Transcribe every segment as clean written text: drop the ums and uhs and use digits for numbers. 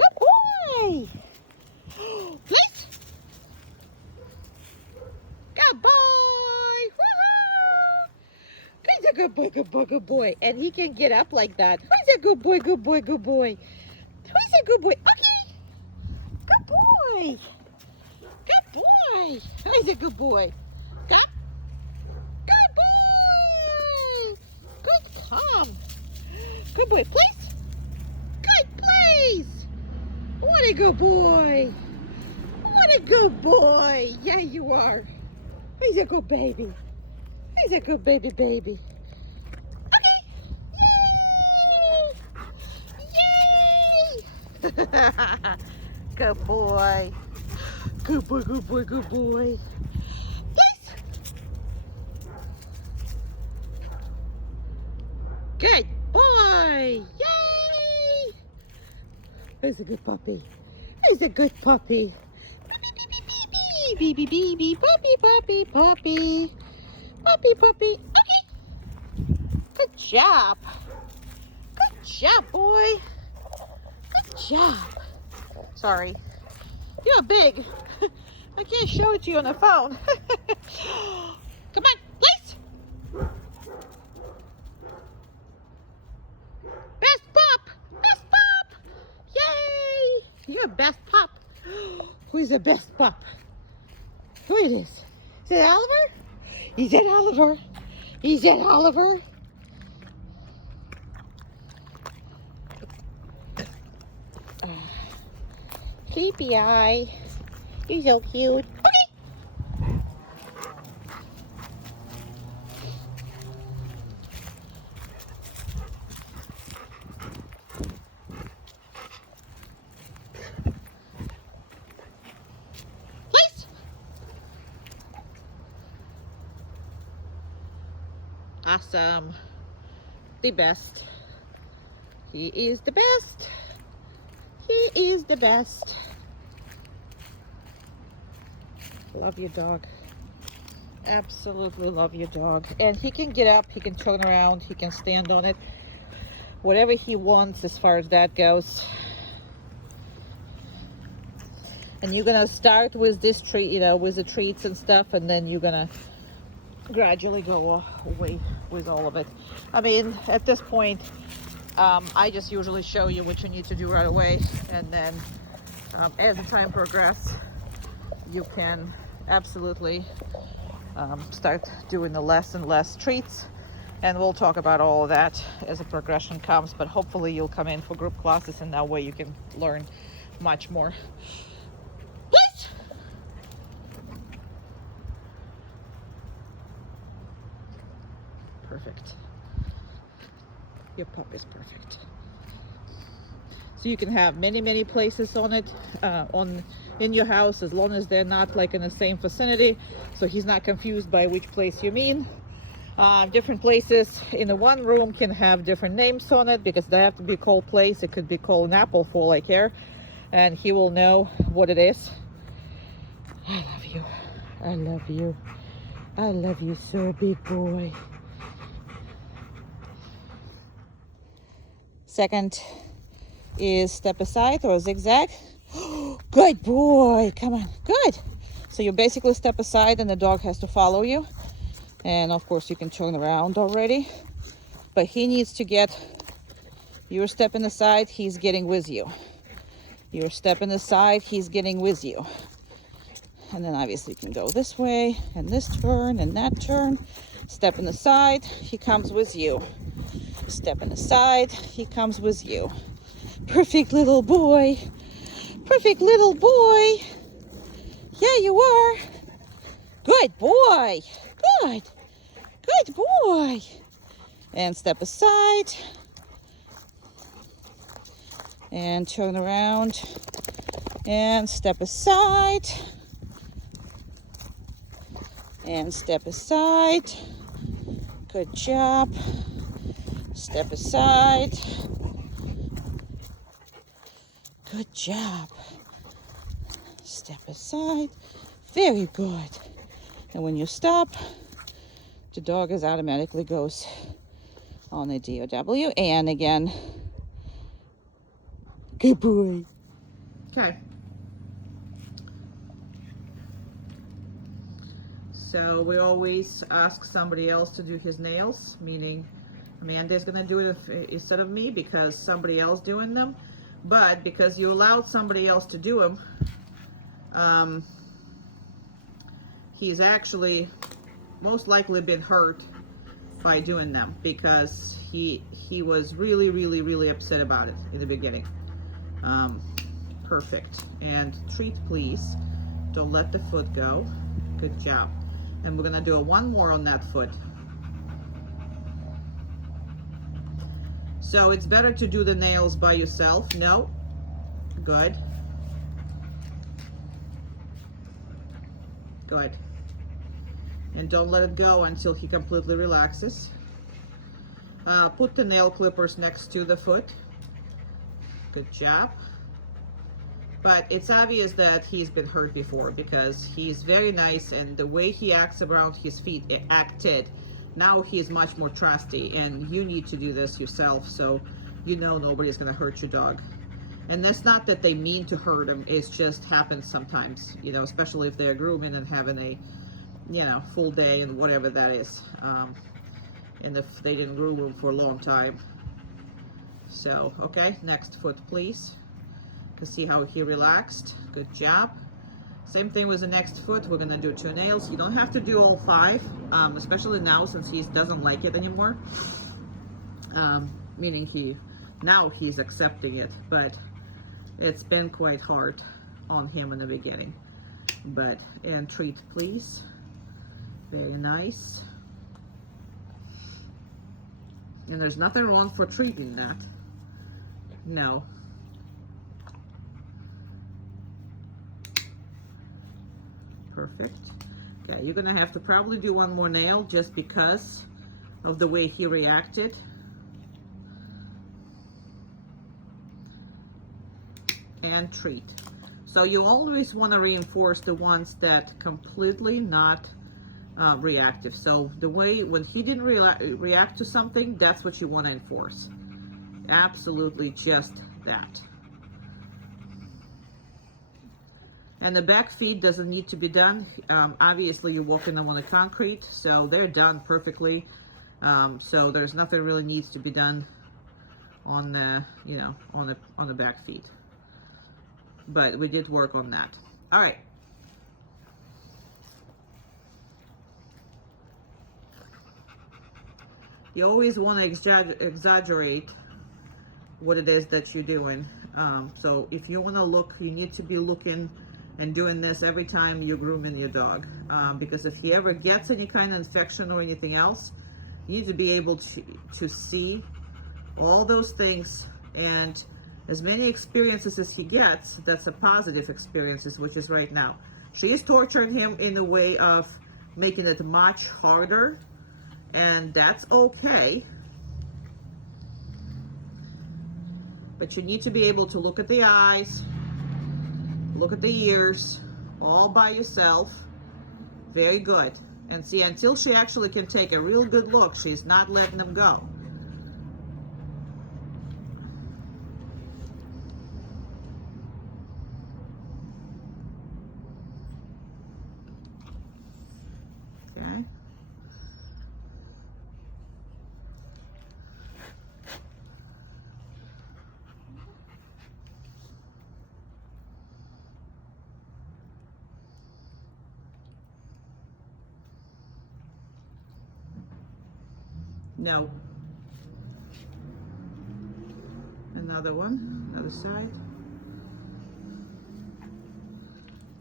Good boy. Place. Good boy. Woohoo! He's a good boy, good boy, good boy. And he can get up like that. He's a good boy, good boy, good boy. He's a good boy. Okay. Good boy. Good boy. He's a good boy. Good. Good boy. Good calm. Good boy. Place. Good place. What a good boy. What a good boy. Yeah, you are. He's a good baby. He's a good baby. Okay. Yay! Yay! Good boy. Good boy, good boy, good boy. Yes. Good boy. Yay! He's a good puppy. He's a good puppy. Beep, beep, beep, beep, puppy, puppy, puppy. Puppy, puppy. Okay. Good job. Good job, boy. Good job. Sorry. You're big. I can't show it to you on the phone. Come on, place. Best pup. Best pup. Yay. You're best pup. Who's the best pup? Who it is? Is it Oliver? Is it Oliver? Is it Oliver? Sleepy eye. You're so cute. Okay. Place. Awesome. The best. He is the best. He is the best. Love your dog. Absolutely love your dog. And he can get up, he can turn around, he can stand on it. Whatever he wants as far as that goes. And you're gonna start with this treat, you know, with the treats and stuff, and then you're gonna gradually go away with all of it. I mean, at this point, I just usually show you what you need to do right away, and then as the time progresses, you can absolutely start doing the less and less treats, and we'll talk about all of that as the progression comes. But hopefully you'll come in for group classes, and that way you can learn much more. Please. Perfect. Your pup is perfect. So you can have many places on it, in your house, as long as they're not like in the same vicinity, so he's not confused by which place you mean. Different places in the one room can have different names on it because they have to be called place. It could be called an apple for all I care, and he will know what it is. I love you. I love you. I love you so, big boy. Second is step aside or zigzag. Good boy. Come on. Good. So you basically step aside and the dog has to follow you. And of course you can turn around already. But he needs to get, you're stepping aside, he's getting with you. You're stepping aside, he's getting with you. And then obviously you can go this way and this turn and that turn. Stepping aside, he comes with you. Stepping aside, he comes with you. Perfect little boy. Perfect little boy. Yeah, you are. Good boy. Good. Good boy. And step aside. And turn around. And step aside. And step aside. Good job. Step aside. Good job. Step aside. Very good. And when you stop, the dog is automatically goes on the DOW. And again, good boy. Okay. So we always ask somebody else to do his nails, meaning Amanda's gonna do it instead of me because somebody else doing them. But because you allowed somebody else to do them, he's actually most likely been hurt by doing them because he was really upset about it in the beginning. Perfect. And treat, please. Don't let the foot go. Good job. And we're gonna do one more on that foot. So it's better to do the nails by yourself. No. Good. Good. And don't let it go until he completely relaxes. Put the nail clippers next to the foot. Good job. But it's obvious that he's been hurt before because he's very nice, and the way he acts around his feet, acted, now he's much more trusty, and you need to do this yourself so you know nobody's gonna hurt your dog. And that's not that they mean to hurt him, it just happens sometimes, you know, especially if they're grooming and having a, you know, full day and whatever that is. And if they didn't groom him for a long time. So, okay, next foot, please. See how he relaxed. Good job. Same thing with the next foot. We're gonna do 2 nails. You don't have to do all 5, especially now since he doesn't like it anymore. Meaning now he's accepting it, but it's been quite hard on him in the beginning. And treat, please. Very nice. And there's nothing wrong for treating that. No. Perfect. Okay, you're gonna have to probably do 1 more nail just because of the way he reacted. And treat. So you always want to reinforce the ones that completely not reactive. So the way when he didn't react to something, that's what you want to enforce. Absolutely just that. And the back feet doesn't need to be done. Obviously, you're walking them on the concrete, so they're done perfectly. So there's nothing really needs to be done on the, you know, on the back feet. But we did work on that. All right. You always want to exaggerate what it is that you're doing. So if you want to look, you need to be looking and doing this every time you're grooming your dog. Because if he ever gets any kind of infection or anything else, you need to be able to see all those things, and as many experiences as he gets, that's a positive experiences, which is right now. She is torturing him in a way of making it much harder, and that's okay. But you need to be able to look at the eyes, look at the ears, all by yourself. Very good. And see, until she actually can take a real good look, she's not letting them go. Okay. No. Another one, other side.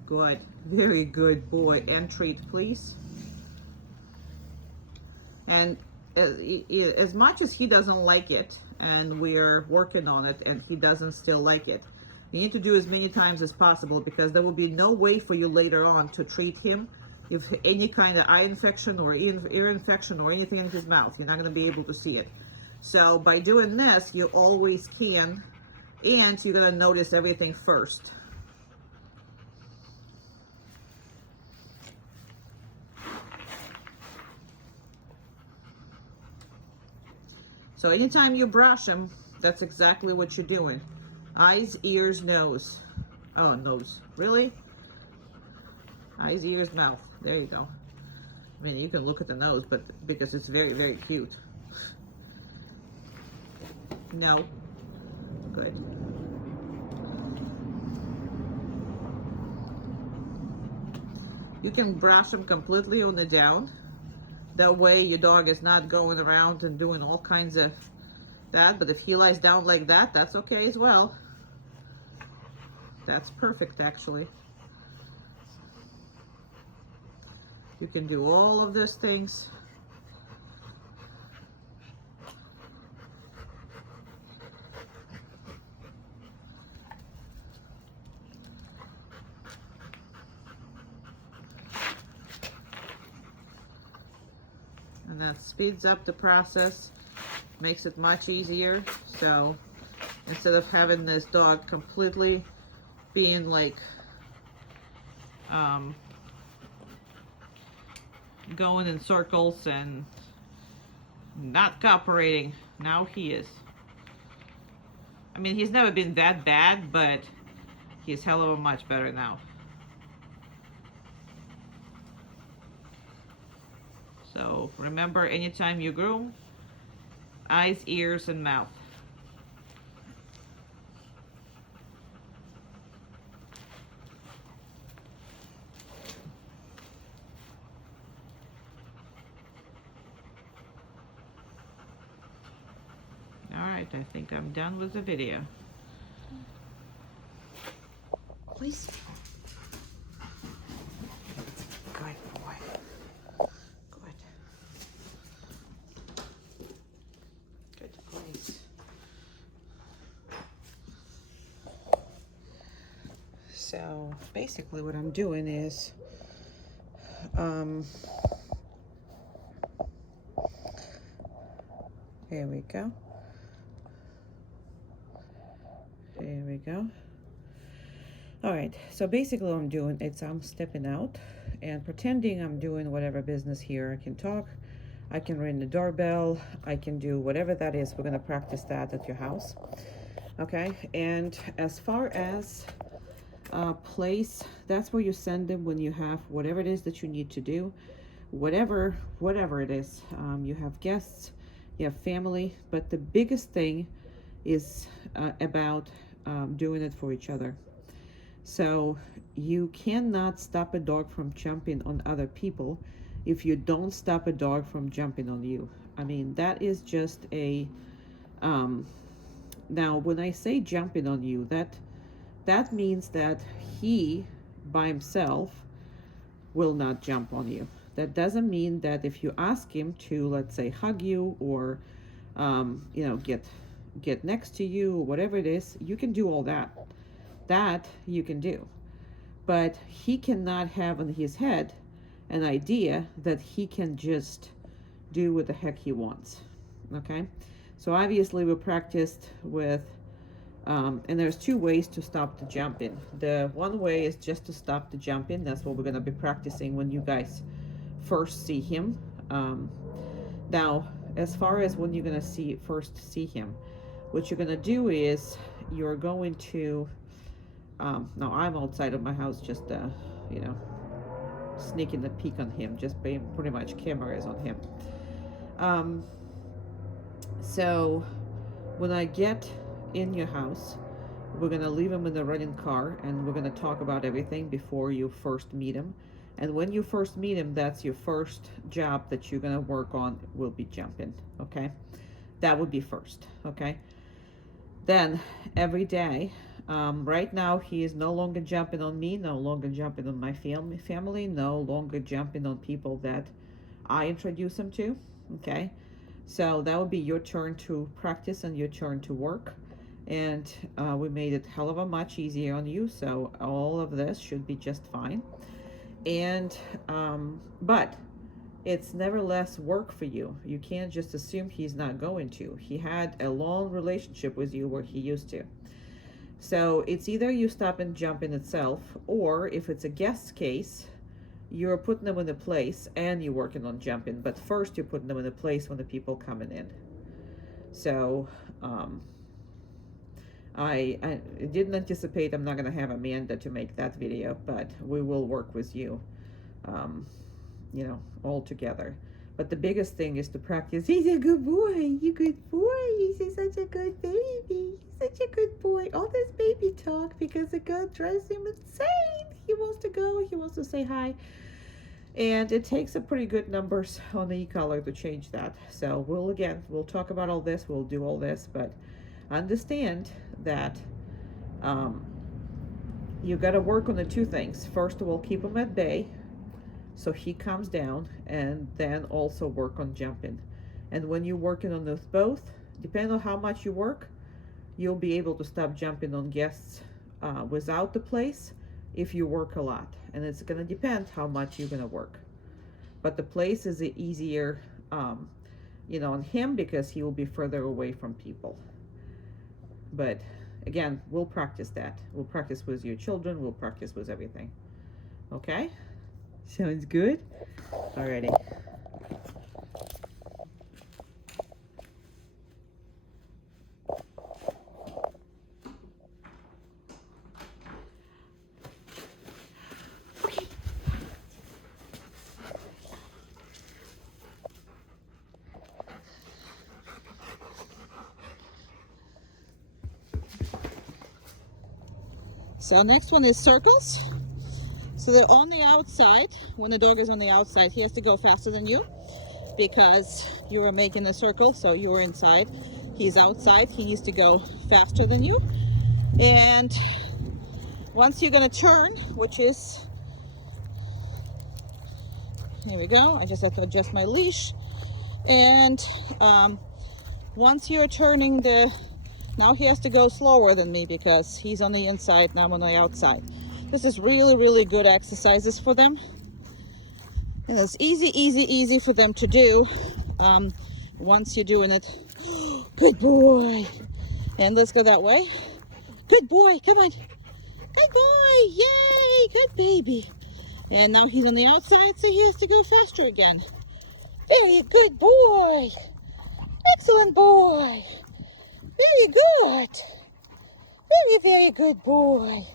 Good, very good boy. And treat, please. And as much as he doesn't like it, and we're working on it, and he doesn't still like it, you need to do as many times as possible, because there will be no way for you later on to treat him if any kind of eye infection or ear infection or anything in his mouth. You're not going to be able to see it. So by doing this, you always can, and you're going to notice everything first. So anytime you brush him, that's exactly what you're doing. Eyes, ears, nose. Oh, nose. Really? Eyes, ears, mouth. There you go. I mean, you can look at the nose, but because it's very, very cute. No. Good. You can brush them completely on the down. That way your dog is not going around and doing all kinds of that. But if he lies down like that, that's okay as well. That's perfect, actually. You can do all of those things. And that speeds up the process, makes it much easier. So instead of having this dog completely being like going in circles and not cooperating, now he is. I mean, he's never been that bad, but he's hell of a much better now. So remember, anytime you groom, eyes, ears, and mouth. All right, I think I'm done with the video. Please. Good boy. Good. Good place. So basically what I'm doing is here we go. There we go. All right, so basically what I'm doing is I'm stepping out and pretending I'm doing whatever business here. I can talk, I can ring the doorbell, I can do whatever that is. We're gonna practice that at your house. Okay, and as far as place, that's where you send them when you have whatever it is that you need to do, whatever it is. You have guests, you have family, but the biggest thing is about doing it for each other. So you cannot stop a dog from jumping on other people if you don't stop a dog from jumping on you. I mean, that is just a now when I say jumping on you, that means that he by himself will not jump on you. That doesn't mean that if you ask him to, let's say, hug you or you know, get next to you or whatever it is, you can do all that. That you can do. But he cannot have in his head an idea that he can just do what the heck he wants. Okay? So obviously we practiced with and there's two ways to stop the jumping. The one way is just to stop the jumping. That's what we're going to be practicing when you guys first see him. Now, as far as when you're going to first see him, what you're going to do is you're going to now I'm outside of my house just you know, sneaking a peek on him, just being pretty much cameras on him. So when I get in your house, we're gonna leave him in the running car and we're gonna talk about everything before you first meet him. And when you first meet him, that's your first job that you're gonna work on, will be jumping. Okay, that would be first. Okay, then every day, right now he is no longer jumping on me, no longer jumping on my family, no longer jumping on people that I introduce him to. Okay, so that would be your turn to practice and your turn to work. And we made it hell of a much easier on you, so all of this should be just fine. And but it's never less work for you. You can't just assume he's not going to. He had a long relationship with you where he used to. So it's either you stop and jump in itself, or if it's a guest case, you're putting them in a place and you're working on jumping. But first you're putting them in a place when the people coming in. So I didn't anticipate I'm not going to have Amanda to make that video, but we will work with you, um, you know, all together. But the biggest thing is to practice. He's a good boy. You good boy. He's such a good baby. He's such a good boy. All this baby talk because the girl drives him insane. He wants to go. He wants to say hi. And it takes a pretty good numbers on the e-collar to change that. So we'll talk about all this. We'll do all this, but understand that you got to work on the two things. First of all, keep him at bay so he comes down, and then also work on jumping. And when you're working on those both, depending on how much you work, you'll be able to stop jumping on guests without the place if you work a lot. And it's going to depend how much you're going to work. But the place is easier, you know, on him because he will be further away from people. But again, we'll practice that. We'll practice with your children. We'll practice with everything. Okay? Sounds good? Alrighty. So next one is circles. So they're on the outside. When the dog is on the outside, he has to go faster than you because you are making a circle. So you are inside, he's outside. He needs to go faster than you. And once you're gonna turn, which is, here we go. I just have to adjust my leash. And once you're turning now he has to go slower than me because he's on the inside and I'm on the outside. This is really, really good exercises for them. And it's easy for them to do once you're doing it. Good boy. And let's go that way. Good boy, come on. Good boy, yay, good baby. And now he's on the outside, so he has to go faster again. Very good boy. Excellent boy. Very good. Very good boy.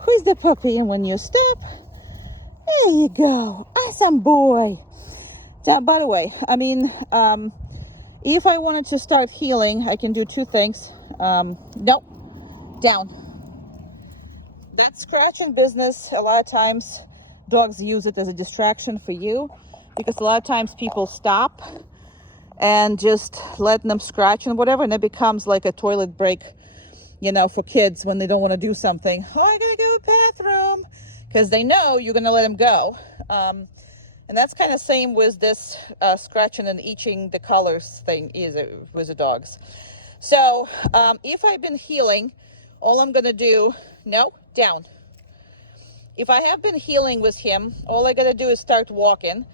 Who's the puppy? And when you step, there you go. Awesome boy. Now, by the way, I mean, if I wanted to start healing, I can do two things. Nope. Down. That scratching business, a lot of times dogs use it as a distraction for you because a lot of times people stop and just letting them scratch and whatever, and it becomes like a toilet break, you know, for kids when they don't want to do something. Oh, I gotta go to the bathroom, because they know you're gonna let them go. And that's kind of same with this scratching and itching the colors thing is with the dogs. So if I've been healing, all I'm gonna do, no, down. If I have been healing with him, all I gotta do is start walking.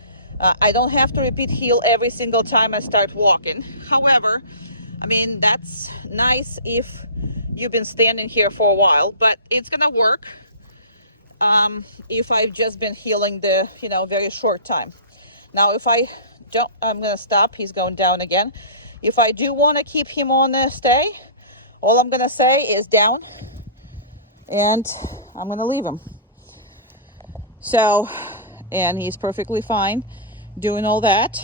I don't have to repeat heel every single time I start walking. However, I mean, that's nice if you've been standing here for a while, but it's gonna work if I've just been healing the, you know, very short time. Now, if I don't, I'm gonna stop. He's going down again. If I do want to keep him on the stay, all I'm gonna say is down, and I'm gonna leave him. So, and he's perfectly fine doing all that.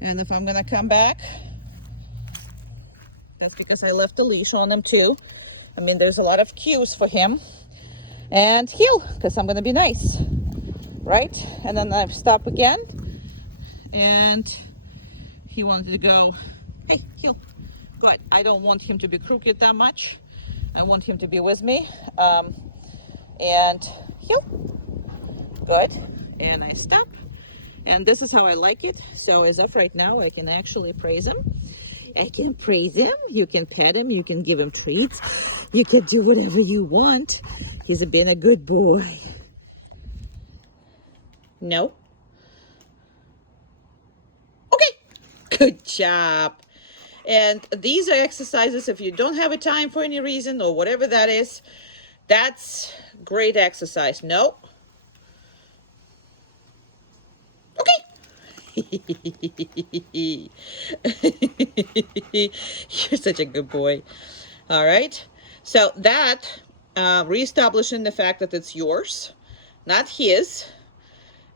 And if I'm gonna come back, that's because I left the leash on him too. I mean, there's a lot of cues for him. And heel, because I'm gonna be nice, right? And then I stop again, and he wanted to go, hey, heel, good. I don't want him to be crooked that much. I want him to be with me. And heel, good. And I stop. And this is how I like it. So as of right now, I can actually praise him. I can praise him. You can pet him. You can give him treats. You can do whatever you want. He's been a good boy. No? Okay. Good job. And these are exercises if you don't have a time for any reason or whatever that is. That's great exercise. No? Okay. You're such a good boy. All right. So that reestablishing the fact that it's yours, not his,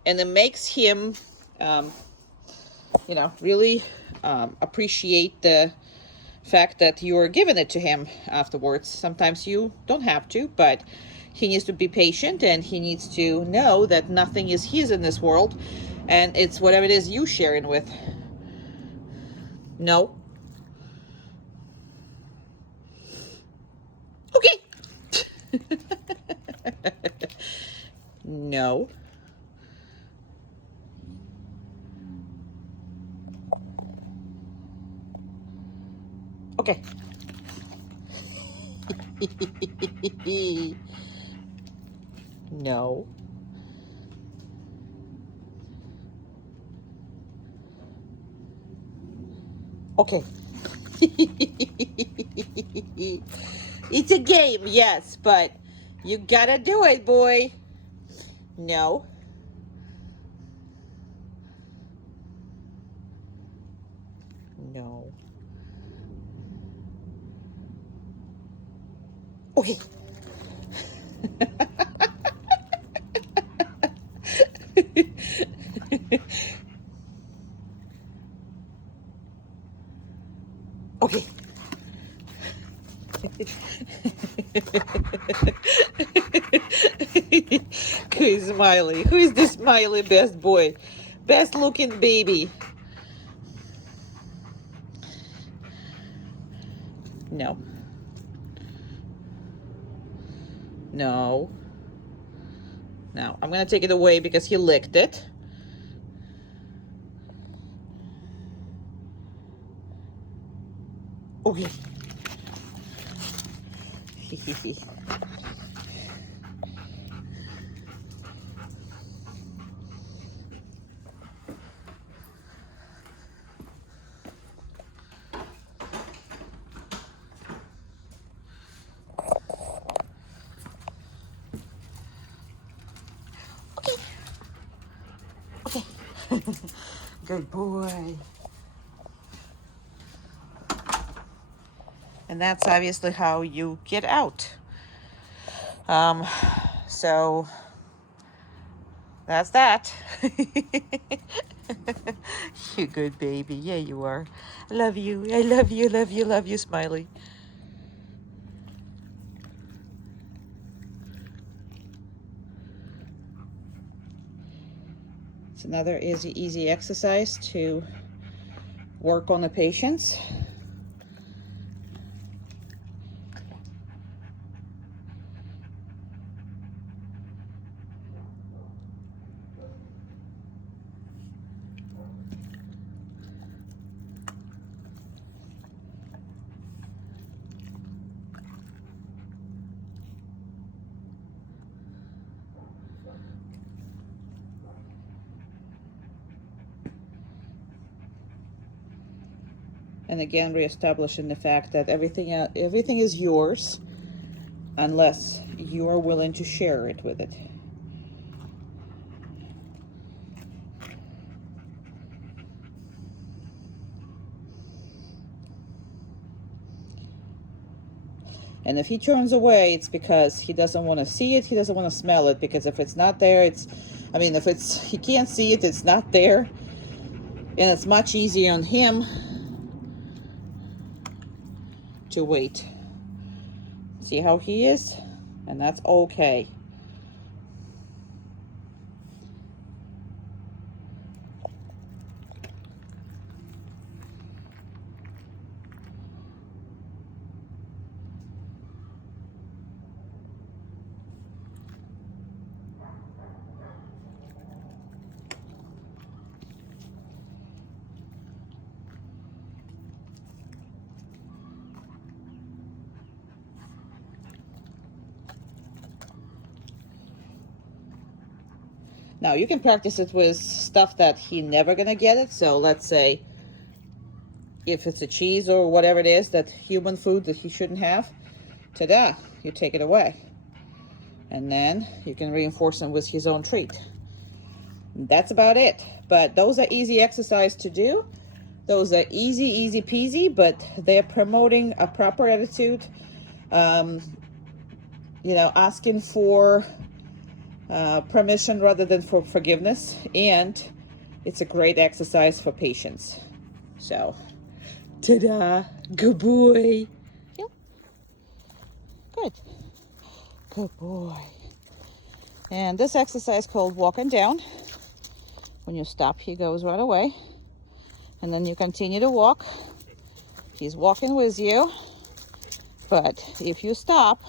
and it makes him, really appreciate the fact that you're giving it to him afterwards. Sometimes you don't have to, but he needs to be patient and he needs to know that nothing is his in this world, and it's whatever it is you sharing with. No. Okay. No. Okay. No. Okay. It's a game, yes, but you gotta do it, boy. No. No. Okay. Okay. Who's Smiley? Who's the Smiley best boy? Best looking baby. No. No. Now, I'm going to take it away because he licked it. Okay. Okay. Good boy. And that's obviously how you get out. So that's that. You good baby. Yeah, you are. I love you. I love you, love you, love you, Smiley. It's another easy exercise to work on the patience. And again, reestablishing the fact that everything is yours unless you are willing to share it with it. And if he turns away, it's because he doesn't want to see it, he doesn't want to smell it, because if it's not there, if he can't see it, it's not there. And it's much easier on him to wait. See how he is? And that's okay. Now, you can practice it with stuff that he never gonna get it. So let's say if it's a cheese or whatever it is, that human food that he shouldn't have, ta-da, you take it away. And then you can reinforce him with his own treat. That's about it. But those are easy exercise to do. Those are easy, easy peasy, but they're promoting a proper attitude. You know, asking for permission rather than for forgiveness, and it's a great exercise for patience. So, ta-da, good boy. Yep. Good. Good boy. And this exercise called walking down. When you stop, he goes right away. And then you continue to walk. He's walking with you. But if you stop,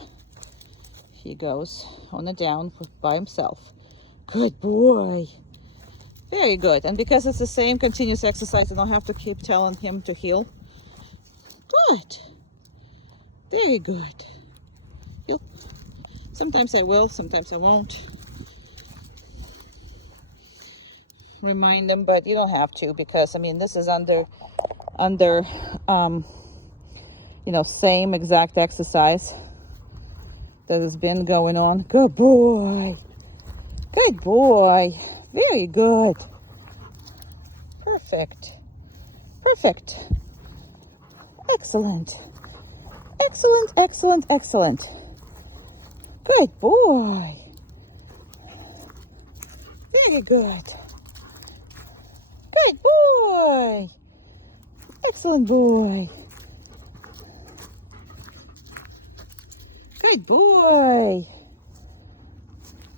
he goes on the down by himself. Good boy. Very good. And because it's the same continuous exercise, I don't have to keep telling him to heel. Good. Very good. Heel. Sometimes I will, sometimes I won't. Remind them, but you don't have to, because I mean this is under you know, same exact exercise that has been going on. Good boy. Good boy. Very good. Perfect. Perfect. Excellent. Excellent, excellent, excellent. Good boy. Very good. Good boy. Excellent boy. Good boy.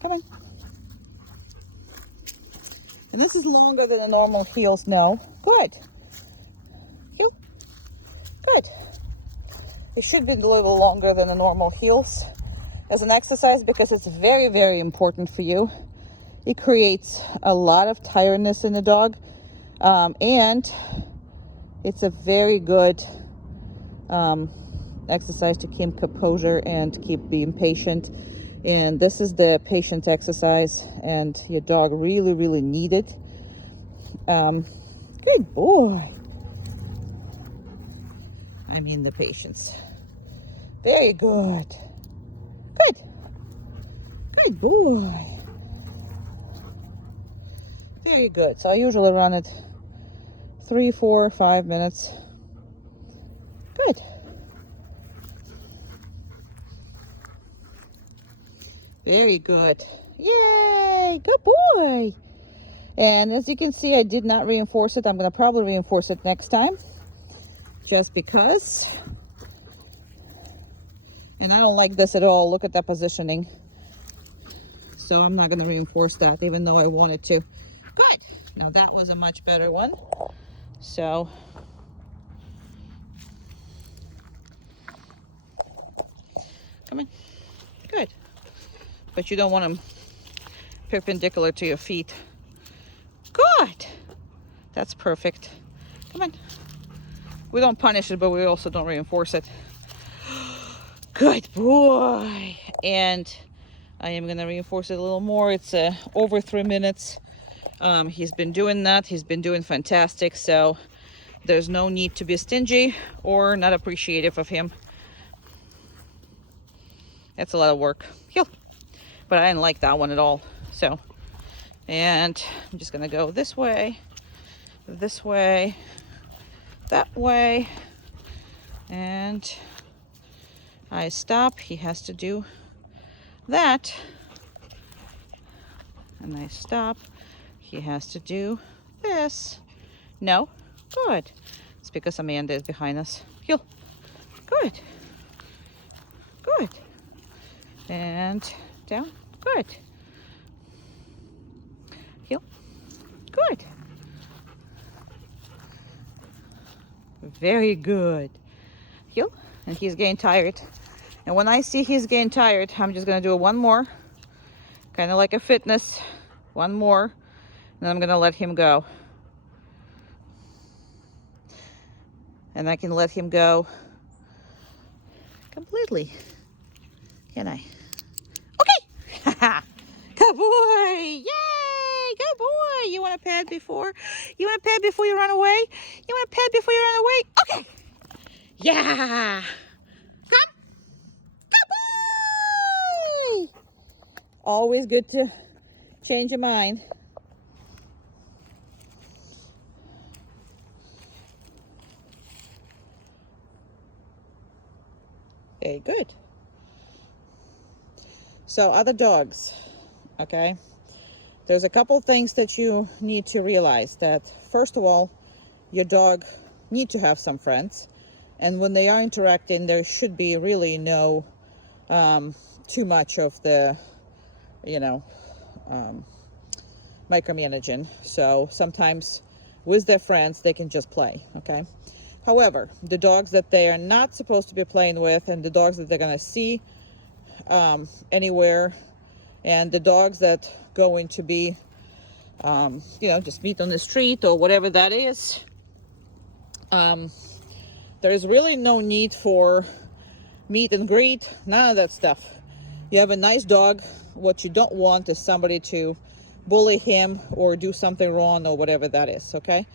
Come on. And this is longer than the normal heels. No. Good. Heel. Good. It should be a little longer than the normal heels as an exercise, because it's very, very important for you. It creates a lot of tiredness in the dog, and it's a very good exercise to keep composure and to keep being patient. And this is the patience exercise, and your dog really, really need it. Good boy. I mean the patience. Very good. Good. Good boy. Very good. So I usually run it 3, 4, 5 minutes. Good. Very good. Yay! Good boy. And as you can see, I did not reinforce it. I'm going to probably reinforce it next time, just because. And I don't like this at all. Look at that positioning. So I'm not going to reinforce that, even though I wanted to. Good. Now that was a much better one. So come on. Good. But you don't want them perpendicular to your feet. Good. That's perfect. Come on. We don't punish it, but we also don't reinforce it. Good boy. And I am going to reinforce it a little more. It's over 3 minutes. He's been doing that. He's been doing fantastic. So there's no need to be stingy or not appreciative of him. That's a lot of work. But I didn't like that one at all. So, and I'm just going to go this way, that way. And I stop. He has to do that. And I stop. He has to do this. No. Good. It's because Amanda is behind us. Heel. Good. Good. And down. Good. Heel. Good. Very good. Heel. And he's getting tired. And when I see he's getting tired, I'm just going to do one more. Kind of like a fitness. One more. And then I'm going to let him go. And I can let him go completely. Can I? Okay. Good boy. Yay. Good boy. You want a pad before? You want a pad before you run away? You want a pad before you run away? Okay. Yeah. Come. Good boy. Always good to change your mind. Okay, good. So other dogs, okay? There's a couple things that you need to realize. That first of all, your dog need to have some friends, and when they are interacting, there should be really no too much of the, you know, micromanaging. So sometimes with their friends they can just play, okay? However, the dogs that they are not supposed to be playing with, and the dogs that they're going to see anywhere, and the dogs that going to be you know, just meet on the street or whatever that is, there is really no need for meet and greet, none of that stuff. You have a nice dog, what you don't want is somebody to bully him or do something wrong or whatever that is, okay?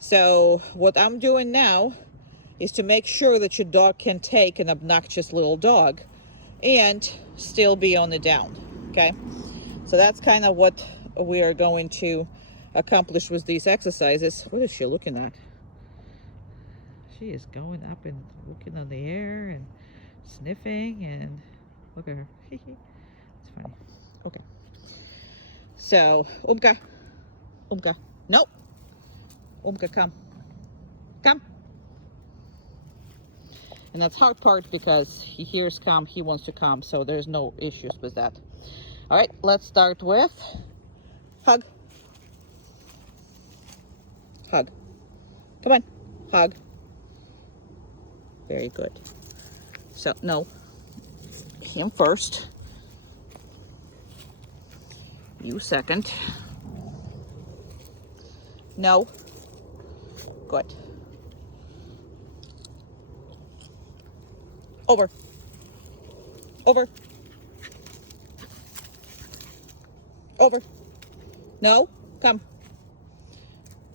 So what I'm doing now is to make sure that your dog can take an obnoxious little dog and still be on the down, okay? So that's kind of what we are going to accomplish with these exercises. What is she looking at? She is going up and looking on the air and sniffing, and look at her. It's funny. Okay. So, Umka. Umka. Nope. Umka, come. Come. And that's hard part because he hears come, he wants to come, so there's no issues with that. All right, let's start with hug. Hug. Come on. Hug. Very good. So, no. Him first. You second. No. Good. Over. Over. Over. No. Come.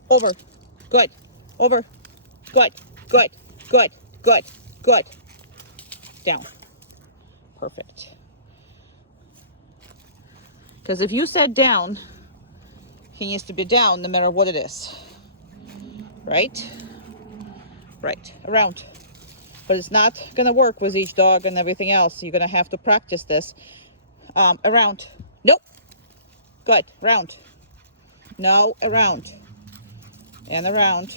Over. Good. Over. Good. Good. Good. Good. Good. Down. Perfect. Because if you said down, he needs to be down no matter what it is. Right? Right. Around. But it's not going to work with each dog and everything else. You're going to have to practice this. Around. Nope. Good. Round. No. Around. And around.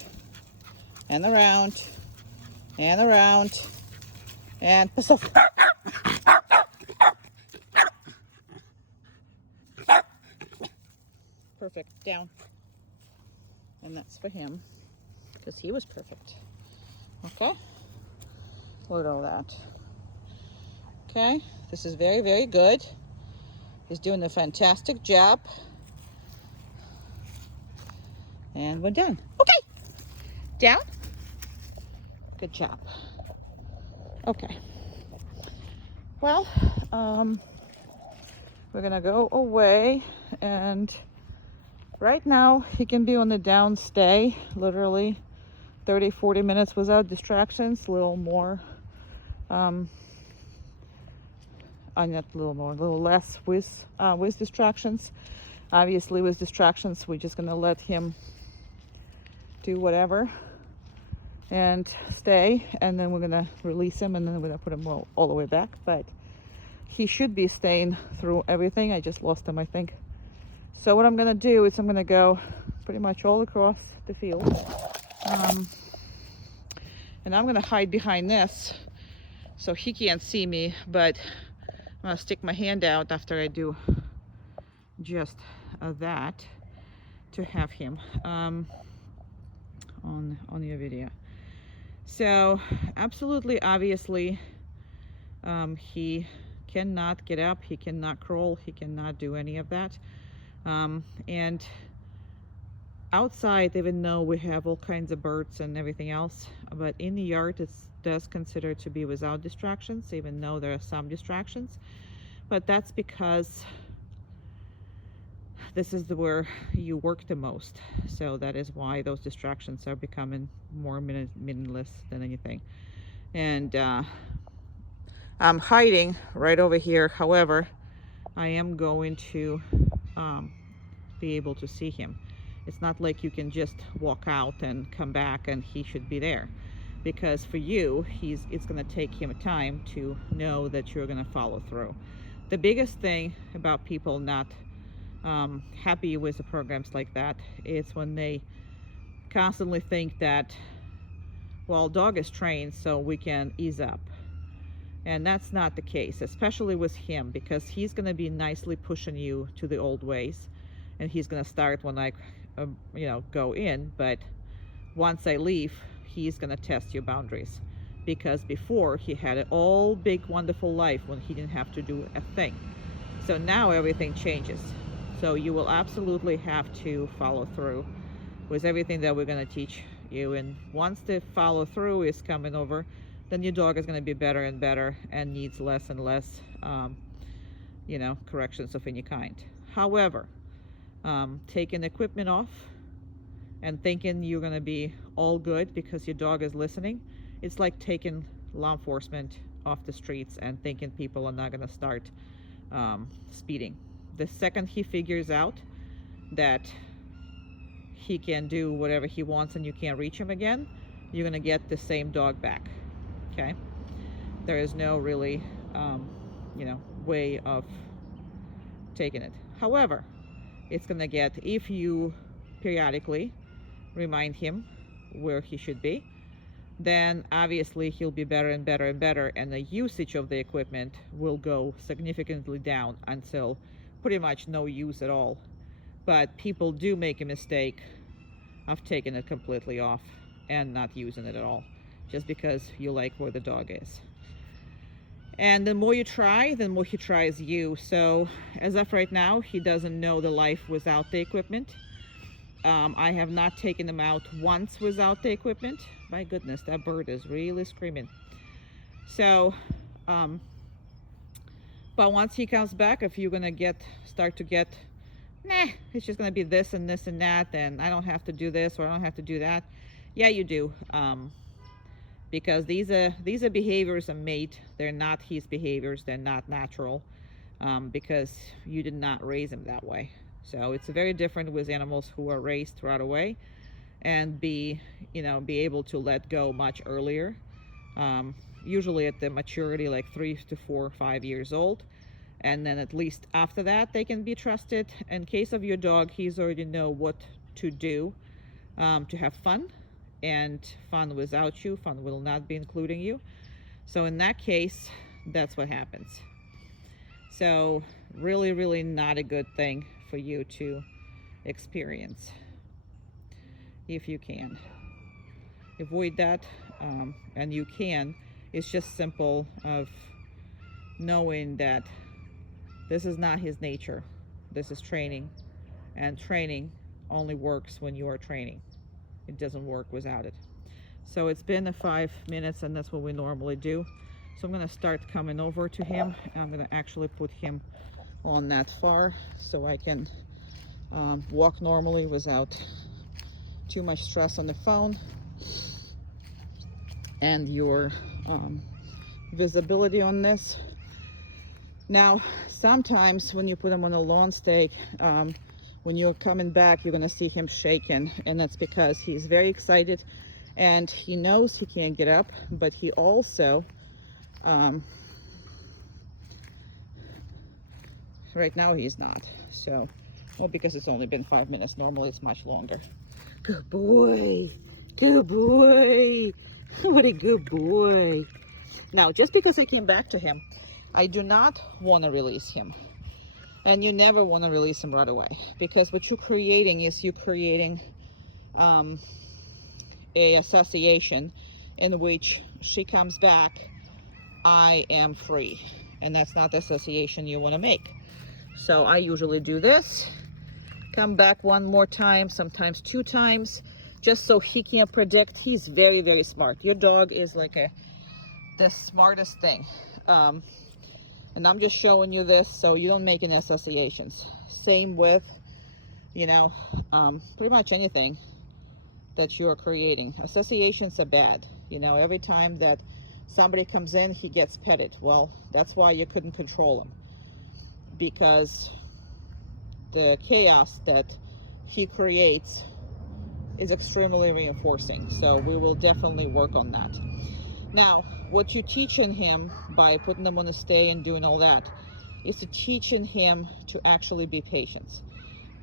And around. And around. And pass off. Perfect. Down. And that's for him. Because he was perfect. Okay? Look at all that. Okay? This is very, very good. He's doing a fantastic job. And we're done. Okay. Down. Good job. Okay. Well, we're gonna go away, and right now he can be on the down stay, literally 30-40 minutes without distractions, a little more, not a little more, a little less with distractions. Obviously with distractions we're just gonna let him do whatever and stay, and then we're gonna release him, and then we're gonna put him all the way back. But he should be staying through everything. I just lost him, I think. So what I'm gonna do is I'm gonna go pretty much all across the field, and I'm gonna hide behind this so he can't see me, but I'm gonna stick my hand out after I do just that to have him on your video. So absolutely, obviously, he cannot get up, he cannot crawl, he cannot do any of that. And outside, even though we have all kinds of birds and everything else, but in the yard it does consider to be without distractions, even though there are some distractions. But that's because this is where you work the most, so that is why those distractions are becoming more meaningless than anything. And I'm hiding right over here. However, I am going to be able to see him. It's not like you can just walk out and come back and he should be there. because for you, it's going to take him time to know that you're going to follow through. The biggest thing about people not happy with the programs like that is when they constantly think that, well, dog is trained, so we can ease up. And that's not the case, especially with him, because he's going to be nicely pushing you to the old ways, and he's going to start when I go in. But once I leave, he's going to test your boundaries, because before he had an all big wonderful life when he didn't have to do a thing. So now everything changes. So you will absolutely have to follow through with everything that we're going to teach you. And once the follow through is coming over, then your dog is going to be better and better and needs less and less corrections of any kind. However, taking equipment off and thinking you're going to be all good because your dog is listening, it's like taking law enforcement off the streets and thinking people are not going to start speeding. The second he figures out that he can do whatever he wants and you can't reach him again, you're going to get the same dog back. Okay, there is no really way of taking it. However, it's going to get, if you periodically remind him where he should be, then obviously he'll be better and better and better, and the usage of the equipment will go significantly down until pretty much no use at all. But people do make a mistake of taking it completely off and not using it at all, just because you like where the dog is. And the more you try, the more he tries you. So as of right now, he doesn't know the life without the equipment. I have not taken him out once without the equipment. My goodness, that bird is really screaming. So, but once he comes back, if you're gonna start to get, it's just gonna be this and this and that, and I don't have to do this or I don't have to do that. Yeah, you do. Because these are behaviors of mate. They're not his behaviors. They're not natural, because you did not raise him that way. So it's very different with animals who are raised right away and be able to let go much earlier, usually at the maturity like 3 to 4 or 5 years old, and then at least after that they can be trusted. In case of your dog, he's already know what to do to have fun. And fun without you, fun will not be including you. So in that case, that's what happens. So really, really not a good thing for you to experience. If you can avoid that, and you can, it's just simple of knowing that this is not his nature. This is training, and training only works when you are training. It doesn't work without it. So it's been 5 minutes, and that's what we normally do. So I'm going to start coming over to him. I'm going to actually put him on that far so I can walk normally without too much stress on the phone and your visibility on this. Now, sometimes when you put him on a lawn stake, when you're coming back, you're going to see him shaking, and that's because he's very excited and he knows he can't get up, but he also right now he's not. So, well, because it's only been 5 minutes, normally it's much longer. Good boy, good boy. What a good boy. Now, just because I came back to him, I do not want to release him. And you never want to release him right away, because what you're creating is a association in which she comes back, I am free, and that's not the association you want to make. So I usually do this, come back one more time, sometimes 2 times, just so he can predict. He's very, very smart. Your dog is like the smartest thing. And I'm just showing you this so you don't make any associations. Same with, pretty much anything that you're creating. Associations are bad. Every time that somebody comes in, he gets petted. Well, that's why you couldn't control him, because the chaos that he creates is extremely reinforcing. So we will definitely work on that. Now, what you're teaching him by putting them on a stay and doing all that is to teaching him to actually be patient.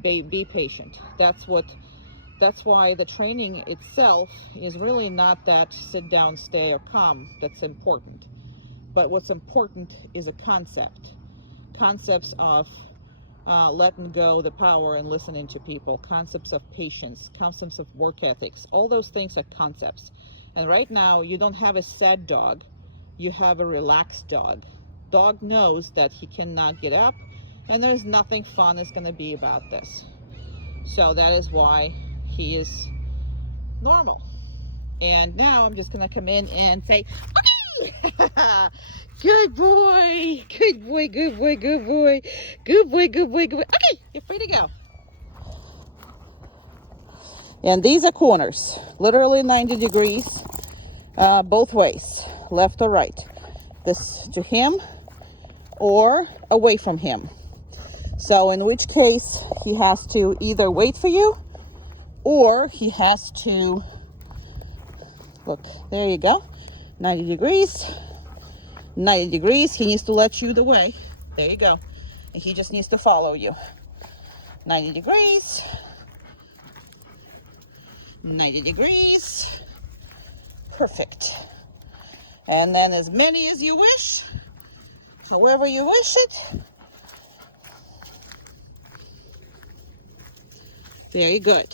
Be patient. That's why the training itself is really not that sit down, stay, or come. That's important. But what's important is a concept. Concepts of letting go the power and listening to people. Concepts of patience. Concepts of work ethics. All those things are concepts. And right now, you don't have a sad dog. You have a relaxed dog. Dog knows that he cannot get up, and there's nothing fun is going to be about this. So that is why he is normal. And now I'm just going to come in and say, good boy, good boy, good boy, good boy, good boy, good boy, good boy. Okay, you're free to go. And these are corners, literally 90 degrees, both ways, left or right. This to him or away from him. So in which case he has to either wait for you or he has to, look, there you go, 90 degrees, 90 degrees. He needs to let you the way. There you go. And he just needs to follow you. 90 degrees. 90 degrees. Perfect. And then as many as you wish, however you wish it. Very good.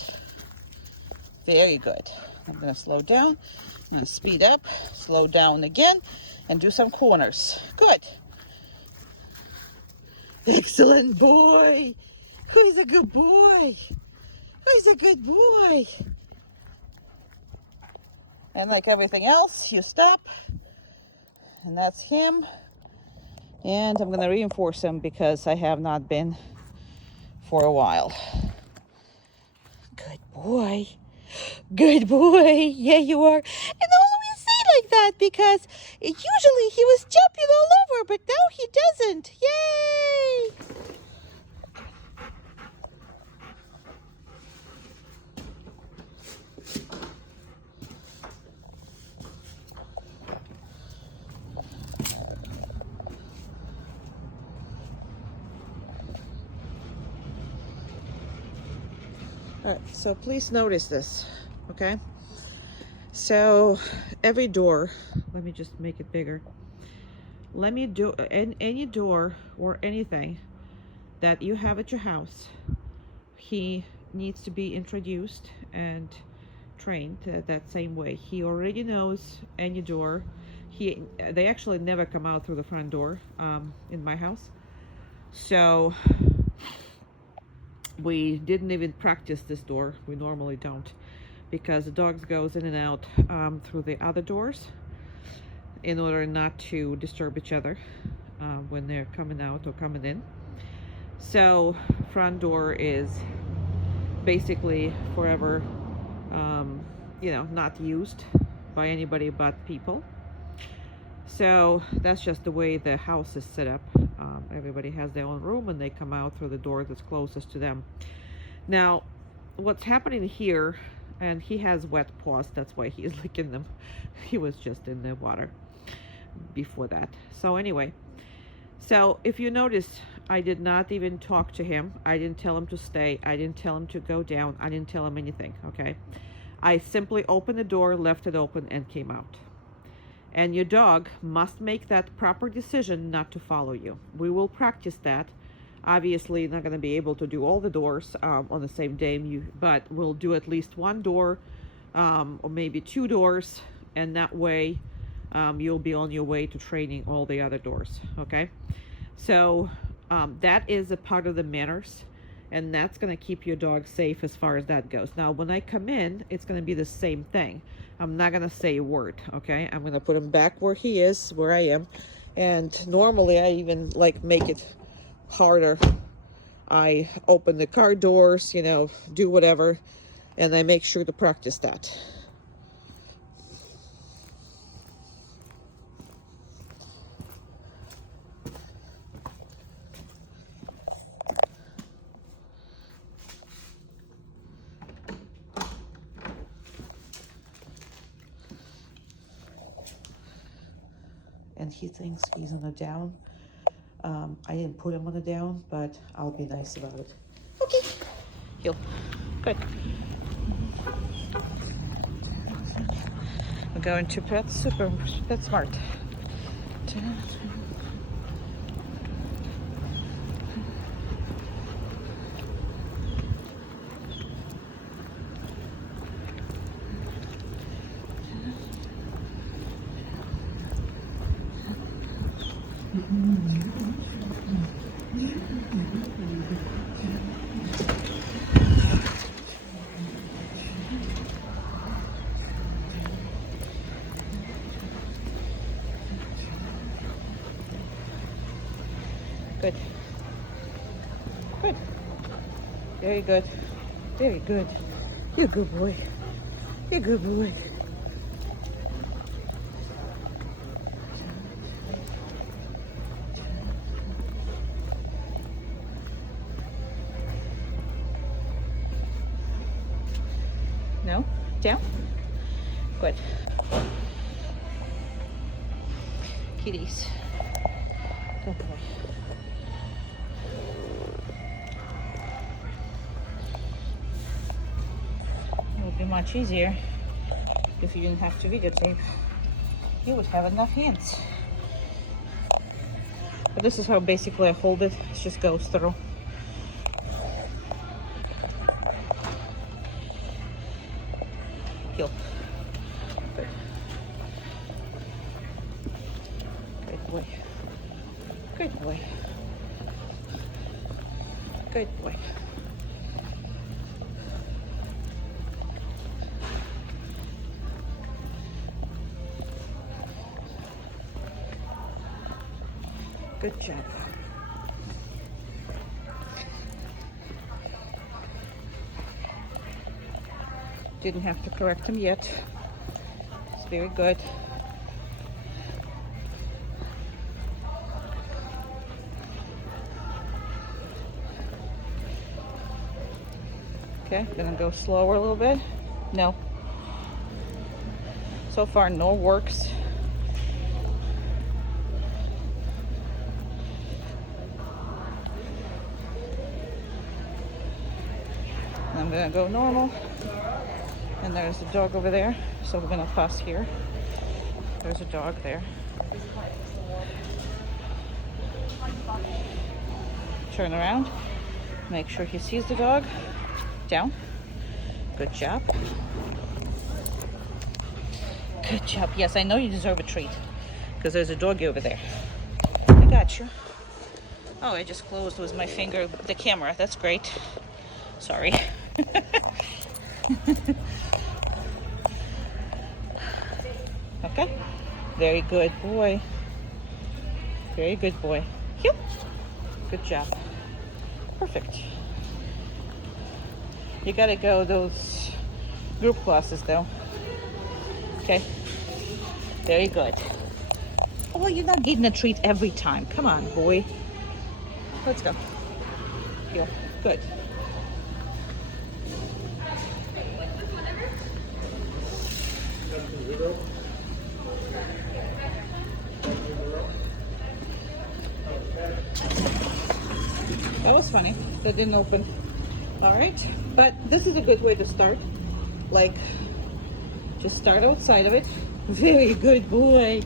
Very good. I'm going to slow down. I'm going to speed up, slow down again, and do some corners. Good. Excellent boy. Who's a good boy? Who's a good boy? And like everything else, you stop. And that's him. And I'm going to reinforce him because I have not been for a while. Good boy. Good boy. Yeah, you are. And I always say like that because usually he was jumping all over, but now he doesn't. Yay! All right, so please notice this, okay? So every door, let me just make it bigger. Let me do any door or anything that you have at your house, he needs to be introduced and trained that same way. He already knows any door. They actually never come out through the front door in my house. So we didn't even practice this door. We normally don't, because the dogs goes in and out through the other doors in order not to disturb each other when they're coming out or coming in. So front door is basically forever not used by anybody but people. So that's just the way the house is set up. Everybody has their own room and they come out through the door that's closest to them. Now, what's happening here, and he has wet paws, that's why he's licking them. He was just in the water before that. So anyway, so if you notice, I did not even talk to him. I didn't tell him to stay. I didn't tell him to go down. I didn't tell him anything, okay? I simply opened the door, left it open, and came out. And your dog must make that proper decision not to follow you. We will practice that. Obviously, not going to be able to do all the doors on the same day, but we'll do at least one door or maybe two doors, and that way you'll be on your way to training all the other doors, okay? So that is a part of the manners, and that's going to keep your dog safe as far as that goes. Now, when I come in, it's going to be the same thing. I'm not going to say a word, okay? I'm going to put him back where he is, where I am. And normally I even make it harder. I open the car doors, do whatever, and I make sure to practice that. and he thinks he's on a down. I didn't put him on a down, but I'll be nice about it. Okay. Heel. Good. We're going to PetSmart. Good. Good. Very good. Very good. You're a good boy. You're a good boy. No? Down? Good. Kitties. Good boy. It would be much easier if you didn't have to videotape. You would have enough hands. But this is how basically I hold it. It just goes through. Heel. Good. Good boy. Good boy. Good boy. Good job. Didn't have to correct him yet. It's very good. Okay, gonna go slower a little bit. No. So far, no works. I'm gonna go normal. And there's a dog over there, so we're gonna pass here. There's a dog there. Turn around, make sure he sees the dog. Down. Good job. Good job. Yes, I know you deserve a treat because there's a doggy over there. I got you. Oh, I just closed with my finger the camera. That's great. Sorry. Okay. Very good boy. Very good boy. Cute. Good job. Perfect. You gotta go those group classes though. Okay. Very good. Oh, you're not getting a treat every time. Come on, boy. Let's go. Here. Good. That was funny. That didn't open. All right. But this is a good way to start. Like, just start outside of it. Very good boy.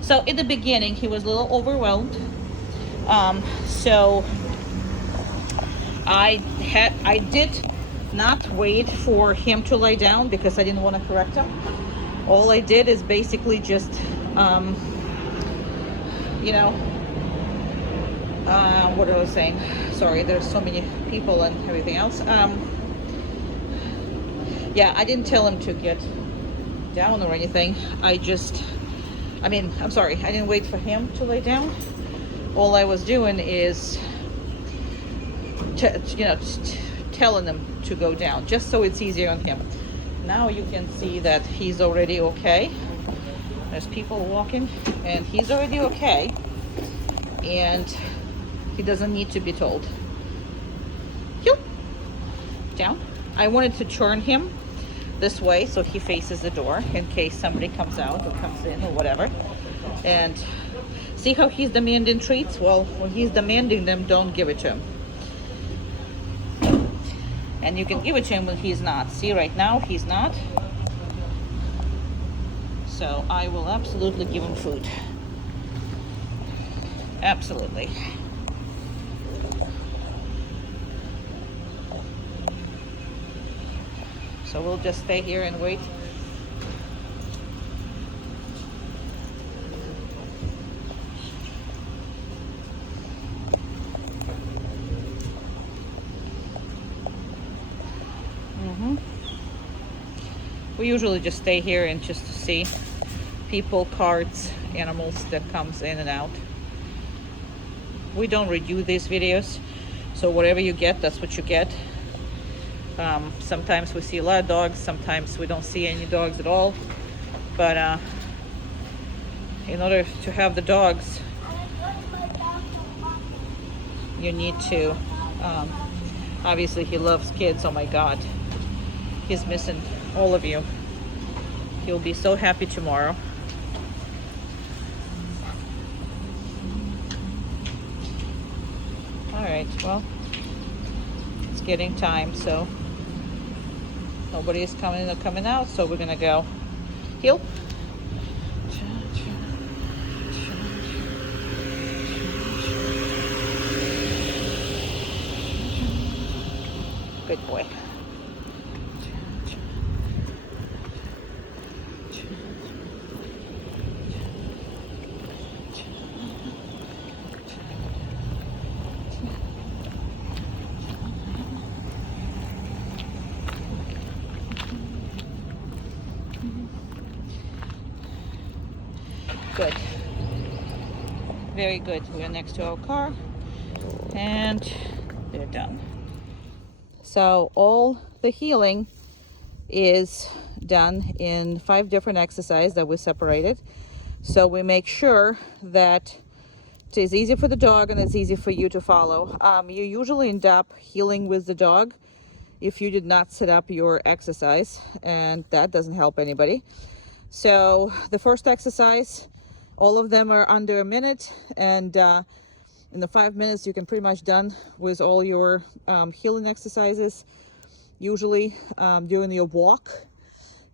So in the beginning, he was a little overwhelmed. So I did not wait for him to lie down because I didn't want to correct him. All I did is basically just, you know, what I was saying. Sorry, there's so many people and everything else. Yeah, I didn't tell him to get down or anything. I'm sorry, I didn't wait for him to lay down. All I was doing is, telling him to go down, just so it's easier on him. Now you can see that he's already okay. There's people walking, and he's already okay. And he doesn't need to be told. Down. I wanted to turn him this way so he faces the door in case somebody comes out or comes in or whatever. And see how he's demanding treats? Well, when he's demanding them, don't give it to him. And you can give it to him when he's not. See, right now he's not. So I will absolutely give him food. Absolutely. So we'll just stay here and wait. We usually just stay here and just to see people, carts, animals that comes in and out. We don't review these videos, so whatever you get, that's what you get. Sometimes we see a lot of dogs, sometimes we don't see any dogs at all. But in order to have the dogs, you need to, obviously he loves kids. Oh my God, he's missing all of you. He'll be so happy tomorrow. All right, well, it's getting time, so nobody is coming out, so we're gonna go. Heel. Good boy. Good. Very good. We're next to our car and they're done. So all the healing is done in 5 different exercises that we separated. So we make sure that it is easy for the dog and it's easy for you to follow. You usually end up healing with the dog if you did not set up your exercise, and that doesn't help anybody. So the first exercise, all of them are under a minute, and in the 5 minutes you can pretty much done with all your healing exercises, usually during your walk,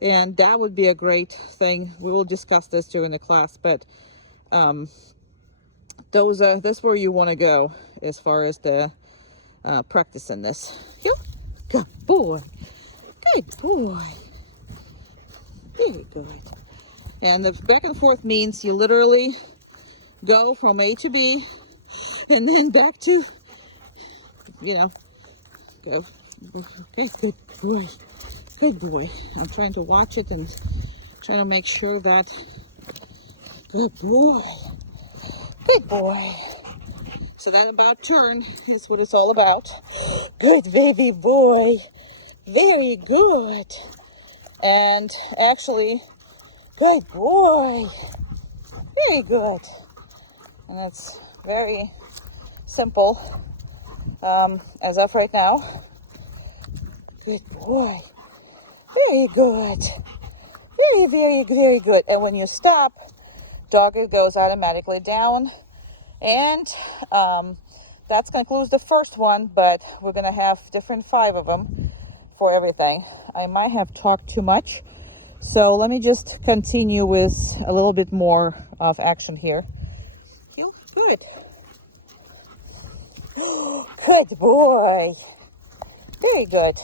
and that would be a great thing. We will discuss this during the class, but that's where you want to go as far as the practicing this. Good boy, good boy, very good. And the back and forth means you literally go from A to B and then back to, go. Okay, good boy. Good boy. I'm trying to watch it and trying to make sure that, good boy. Good boy. So that about turn is what it's all about. Good baby boy. Very good. And actually, good boy. Very good. And it's very simple as of right now. Good boy. Very good. Very, very, very good. And when you stop, dog goes automatically down. And that's going to close the first one, but we're going to have different 5 of them for everything. I might have talked too much, so let me just continue with a little bit more of action here. Good. Good boy. Very good.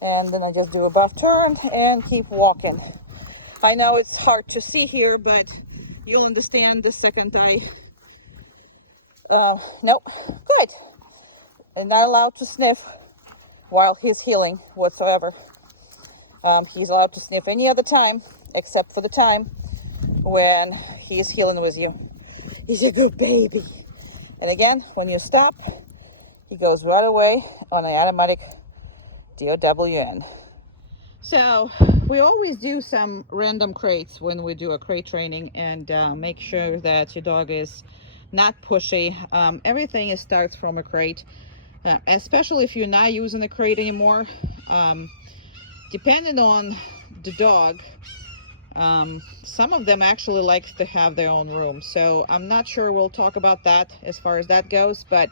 And then I just do a buff turn and keep walking. I know it's hard to see here, but you'll understand the second I... nope. Good. And not allowed to sniff while he's healing whatsoever. He's allowed to sniff any other time except for the time when he's healing with you. He's a good baby. And again, when you stop, he goes right away on an automatic DOWN. So we always do some random crates when we do a crate training, and make sure that your dog is not pushy. Everything starts from a crate, especially if you're not using the crate anymore. Depending on the dog, Some of them actually like to have their own room, so I'm not sure we'll talk about that as far as that goes, but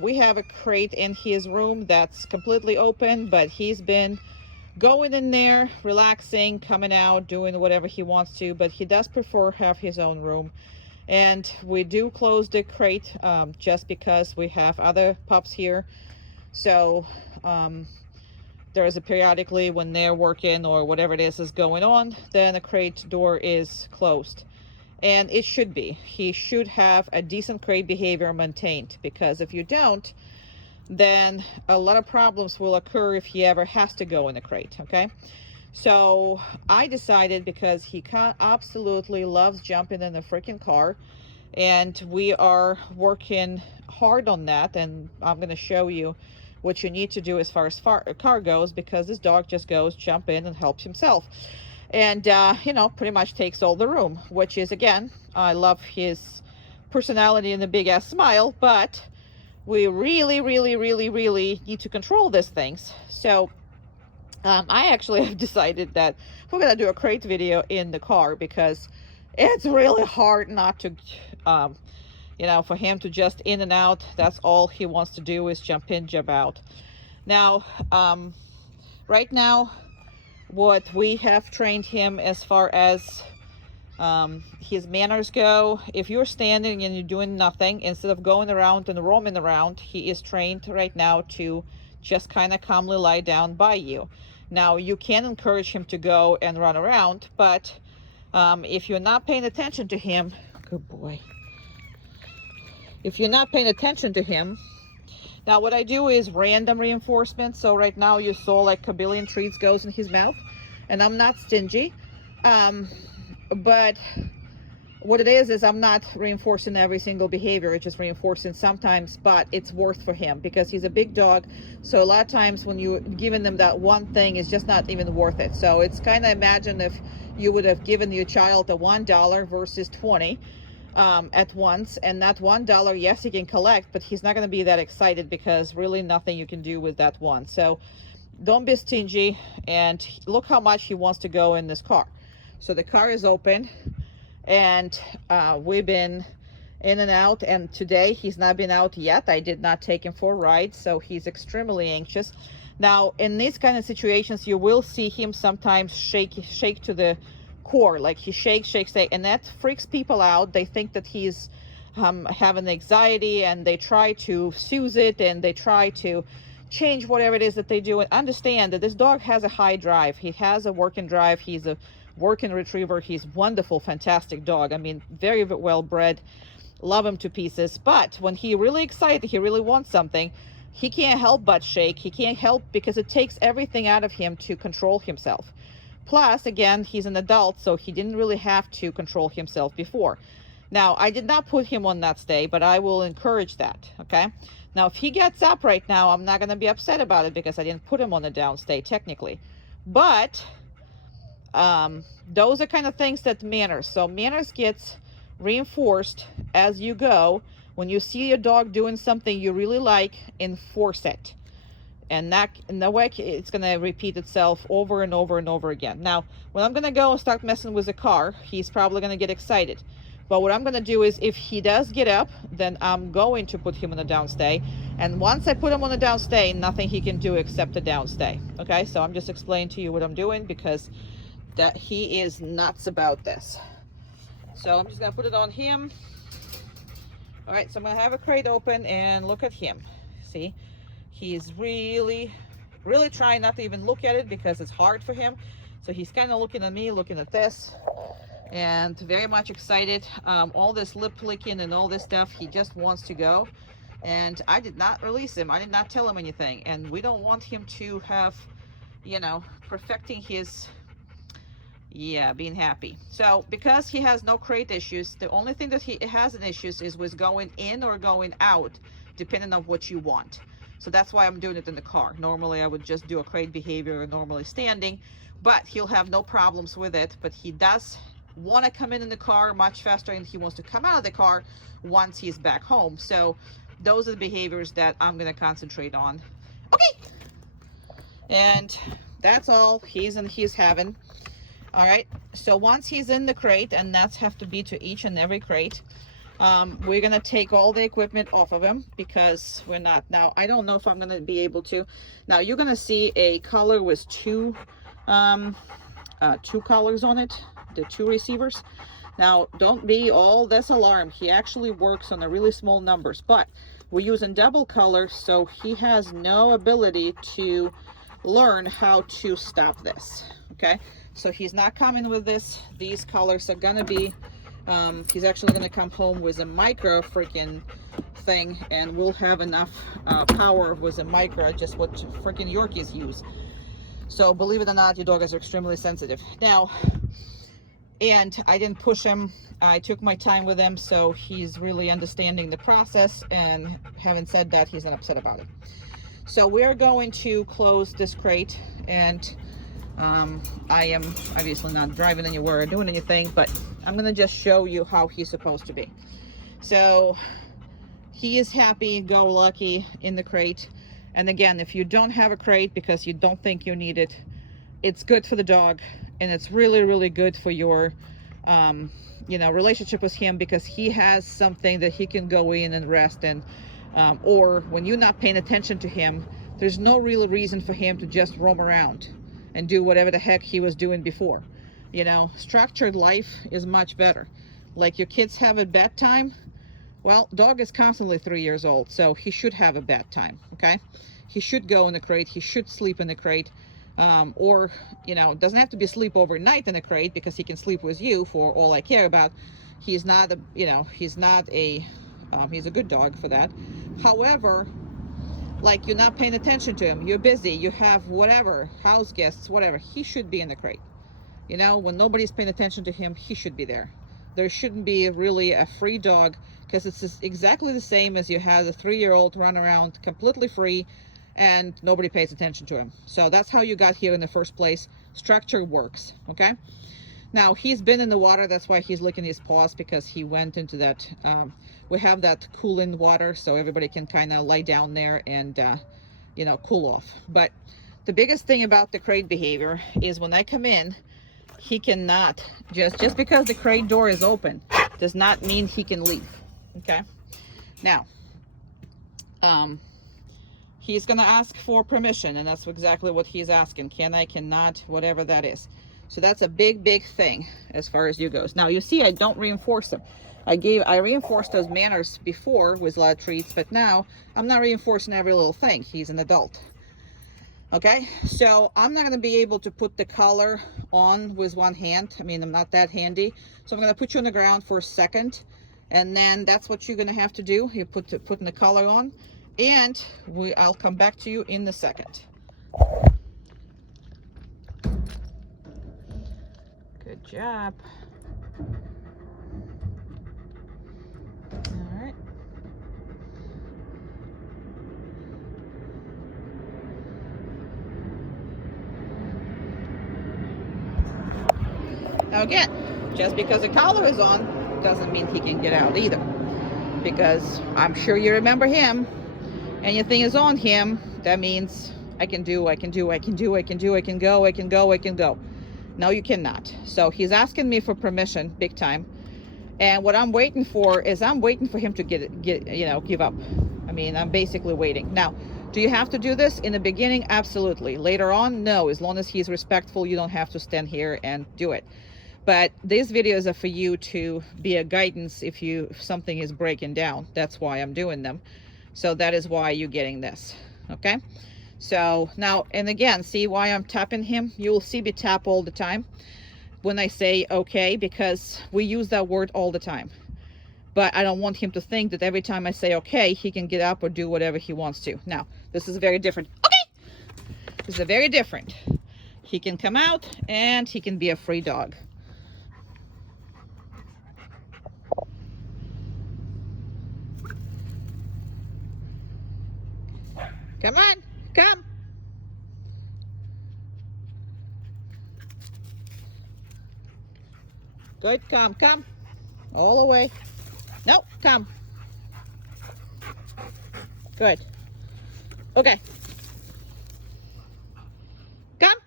we have a crate in his room that's completely open, but he's been going in there, relaxing, coming out, doing whatever he wants to, but he does prefer have his own room. And we do close the crate just because we have other pups here. So there is a periodically when they're working or whatever it is going on, then the crate door is closed. And it should be. He should have a decent crate behavior maintained, because if you don't, then a lot of problems will occur if he ever has to go in a crate, okay? So I decided, because he absolutely loves jumping in the freaking car, and we are working hard on that, and I'm going to show you what you need to do as far as car goes, because this dog just goes, jump in and helps himself. And, you know, pretty much takes all the room, which is, again, I love his personality and the big ass smile, but we really need to control these things. So I actually have decided that we're going to do a crate video in the car, because it's really hard not to, you know, for him to just in and out. That's all he wants to do is jump in, jump out. Now, right now, what we have trained him as far as his manners go, if you're standing and you're doing nothing, instead of going around and roaming around, he is trained right now to just kind of calmly lie down by you. Now, you can encourage him to go and run around, but if you're not paying attention to him, good boy. If you're not paying attention to him, now what I do is random reinforcement. So right now you saw like a billion treats goes in his mouth, and I'm not stingy. But what it is I'm not reinforcing every single behavior. It's just reinforcing sometimes, but it's worth for him because he's a big dog. So a lot of times when you're giving them that one thing, it's just not even worth it. So it's kind of, imagine if you would have given your child a $1 versus 20 at once, and that $1, yes, he can collect, but he's not going to be that excited because really nothing you can do with that one. So don't be stingy, and look how much he wants to go in this car. So the car is open, and we've been in and out, and today he's not been out yet. I did not take him for a ride, so he's extremely anxious. Now in these kind of situations, you will see him sometimes shake to the core, like he shakes, and that freaks people out. They think that he's having anxiety, and they try to soothe it, and they try to change whatever it is that they do. And understand that this dog has a high drive. He has a working drive. He's a working retriever. He's wonderful, fantastic dog. I mean, very well bred, love him to pieces. But when he really excited, he really wants something, he can't help but shake. He can't help, because it takes everything out of him to control himself. Plus, again, he's an adult, so he didn't really have to control himself before. Now, I did not put him on that stay, but I will encourage that, okay? Now, if he gets up right now, I'm not going to be upset about it because I didn't put him on the downstay technically. But those are kind of things that manners. So manners gets reinforced as you go. When you see your dog doing something you really like, enforce it. And that, in that way, it's going to repeat itself over and over and over again. Now, when I'm going to go and start messing with the car, he's probably going to get excited. But what I'm going to do is, if he does get up, then I'm going to put him on the downstay. And once I put him on the downstay, nothing he can do except the downstay. Okay, so I'm just explaining to you what I'm doing, because that he is nuts about this. So I'm just going to put it on him. All right, so I'm going to have a crate open, and look at him. See? He's really trying not to even look at it because it's hard for him. So he's kind of looking at me, looking at this, and very much excited. All this lip licking and all this stuff, he just wants to go. And I did not release him. I did not tell him anything. And we don't want him to have, you know, perfecting his, being happy. So because he has no crate issues, the only thing that he has an issues is with going in or going out, depending on what you want. So that's why I'm doing it in the car. Normally I would just do a crate behavior, normally standing, but he'll have no problems with it. But he does want to come in the car much faster, and he wants to come out of the car once he's back home. So those are the behaviors that I'm going to concentrate on. Okay. And that's all he's having. All right, so once he's in the crate, and that's have to be to each and every crate, we're gonna take all the equipment off of him because we're not, now I don't know if I'm gonna be able to. Now you're gonna see a collar with two collars on it, the 2 receivers. Now don't be all this alarmed, he actually works on the really small numbers, but we're using double color, so he has no ability to learn how to stop this. Okay, so he's not coming with these colors are gonna be he's actually gonna come home with a micro freaking thing, and we'll have enough power with a micro, just what freaking Yorkies use. So believe it or not, your dogs are extremely sensitive. Now, and I didn't push him, I took my time with him, so he's really understanding the process, and having said that, he's not upset about it. So we're going to close this crate, and I am obviously not driving anywhere or doing anything, but I'm gonna just show you how he's supposed to be. So he is happy go lucky in the crate. And again, if you don't have a crate because you don't think you need it, it's good for the dog, and it's really, really good for your you know, relationship with him, because he has something that he can go in and rest in. Or when you're not paying attention to him, there's no real reason for him to just roam around and do whatever the heck he was doing before. You know, structured life is much better. Like your kids have a bedtime, well, dog is constantly 3 years old, so he should have a bedtime. Okay, he should go in the crate, he should sleep in the crate, or, you know, doesn't have to be sleep overnight in the crate, because he can sleep with you for all I care about. He's not a, you know, he's not a he's a good dog for that. However, like, you're not paying attention to him, you're busy, you have whatever, house guests, whatever, he should be in the crate. You know, when nobody's paying attention to him, he should be there. There shouldn't be really a free dog, because it's exactly the same as you had a 3-year-old run around completely free and nobody pays attention to him. So that's how you got here in the first place. Structure works. Okay, now he's been in the water, that's why he's licking his paws, because he went into that we have that cooling water, so everybody can kind of lie down there and you know, cool off. But the biggest thing about the crate behavior is when I come in, he cannot just because the crate door is open does not mean he can leave. Okay, now he's gonna ask for permission, and that's exactly what he's asking. Can I, cannot, whatever that is. So that's a big thing as far as you goes. Now you see, I don't reinforce them. I reinforced those manners before with a lot of treats, but now I'm not reinforcing every little thing. He's an adult. Okay, so I'm not going to be able to put the collar on with one hand. I mean, I'm not that handy. So I'm going to put you on the ground for a second, and then that's what you're going to have to do. You putting the collar on, and I'll come back to you in a second. Good job. All right. Now again, just because the collar is on doesn't mean he can get out either, because I'm sure you remember him. Anything is on him, that means I can go. No, you cannot. So he's asking me for permission big time, and what I'm waiting for is I'm waiting for him to give up. I mean, I'm basically waiting. Now, do you have to do this in the beginning? Absolutely. Later on, no. As long as he's respectful, you don't have to stand here and do it. But these videos are for you to be a guidance if something is breaking down. That's why I'm doing them. So that is why you're getting this. Okay, so now, and again, see why I'm tapping him? You will see me tap all the time when I say okay, because we use that word all the time. But I don't want him to think that every time I say okay, he can get up or do whatever he wants to. Now, this is very different. Okay, this is very different. He can come out and he can be a free dog. Come on, come. Good, come. All the way. No, come. Good. Okay. Come.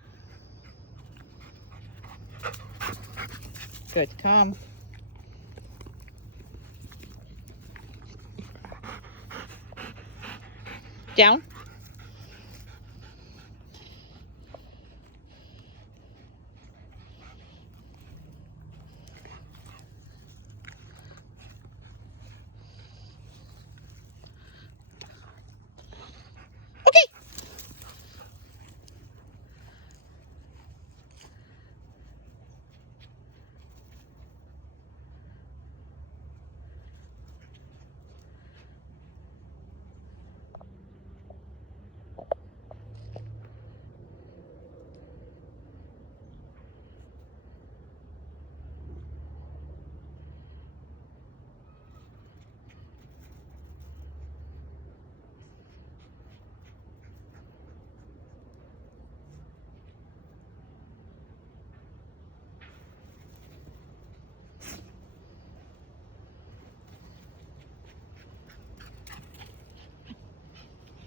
Good. Come. Down. Okay.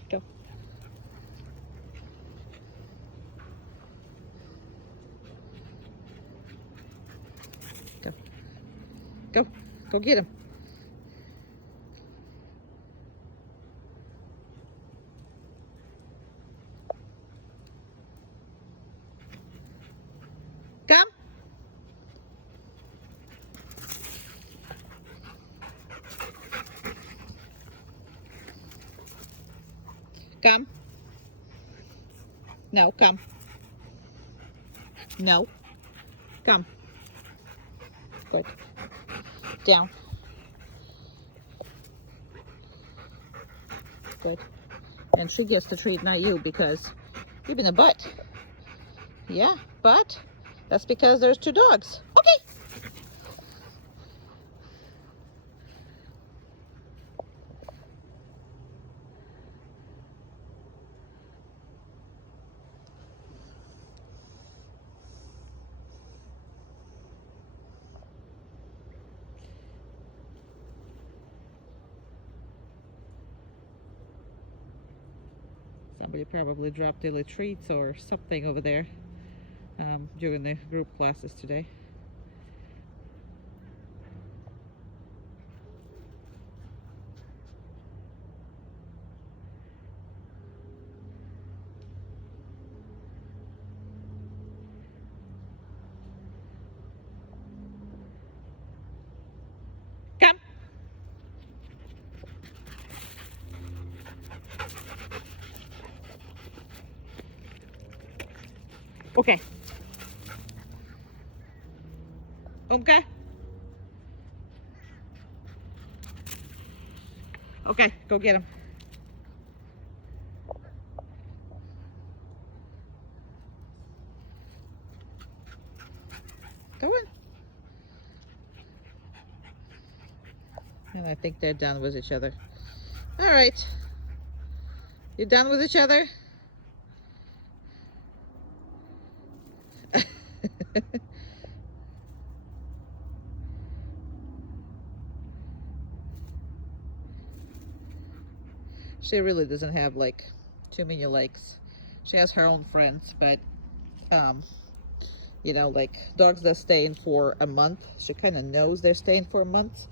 Go. Go. Go. Go get him. Come. Come. No, come. No. Come. Good. Down. Good. And she gets the treat, not you, because you've been a butt. Yeah, but that's because there's two dogs. Okay. Somebody probably dropped their treats or something over there during the group classes today. Come. Okay. Okay. Okay, go get him. Go in. And I think they're done with each other. All right. You done with each other? She really doesn't have like too many likes. She has her own friends, but you know, like dogs that stay in for a month, she kind of knows they're staying for a month,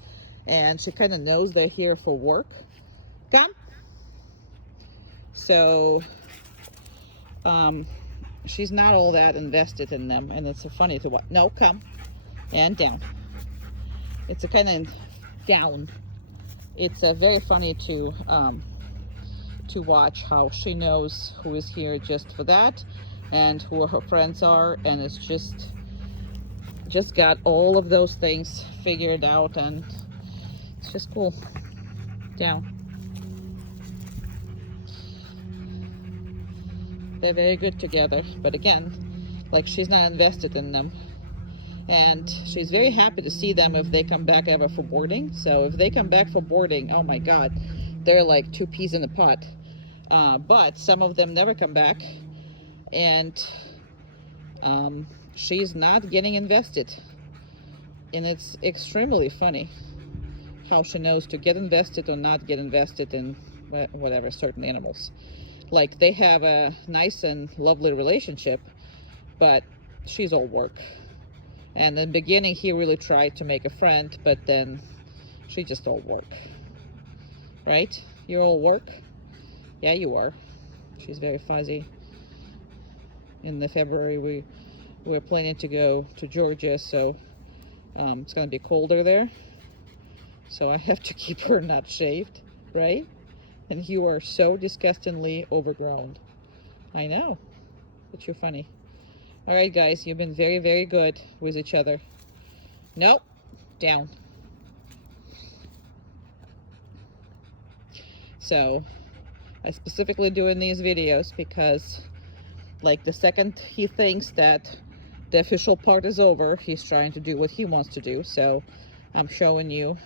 and she kind of knows they're here for work. Come. So she's not all that invested in them, and it's funny to watch. No, come. And down. It's a kind of down. It's very funny to watch how she knows who is here just for that and who her friends are, and it's just got all of those things figured out, and it's just cool. Down. They're very good together, but again, like, she's not invested in them, and she's very happy to see them if they come back ever for boarding. So if they come back for boarding, oh my god, they're like two peas in a pot. But some of them never come back, and she's not getting invested, and it's extremely funny how she knows to get invested or not get invested in whatever certain animals. Like, they have a nice and lovely relationship, but she's all work, And in the beginning, he really tried to make a friend, but then she just all work. Right? You all work? Yeah, you are. She's very fuzzy. In the February, we're planning to go to Georgia, so it's going to be colder there. So I have to keep her not shaved, right? And you are so disgustingly overgrown. I know, but you're funny. All right, guys, you've been very, very good with each other. Nope, down. So I specifically doing these videos because, like, the second he thinks that the official part is over, he's trying to do what he wants to do. So I'm showing you,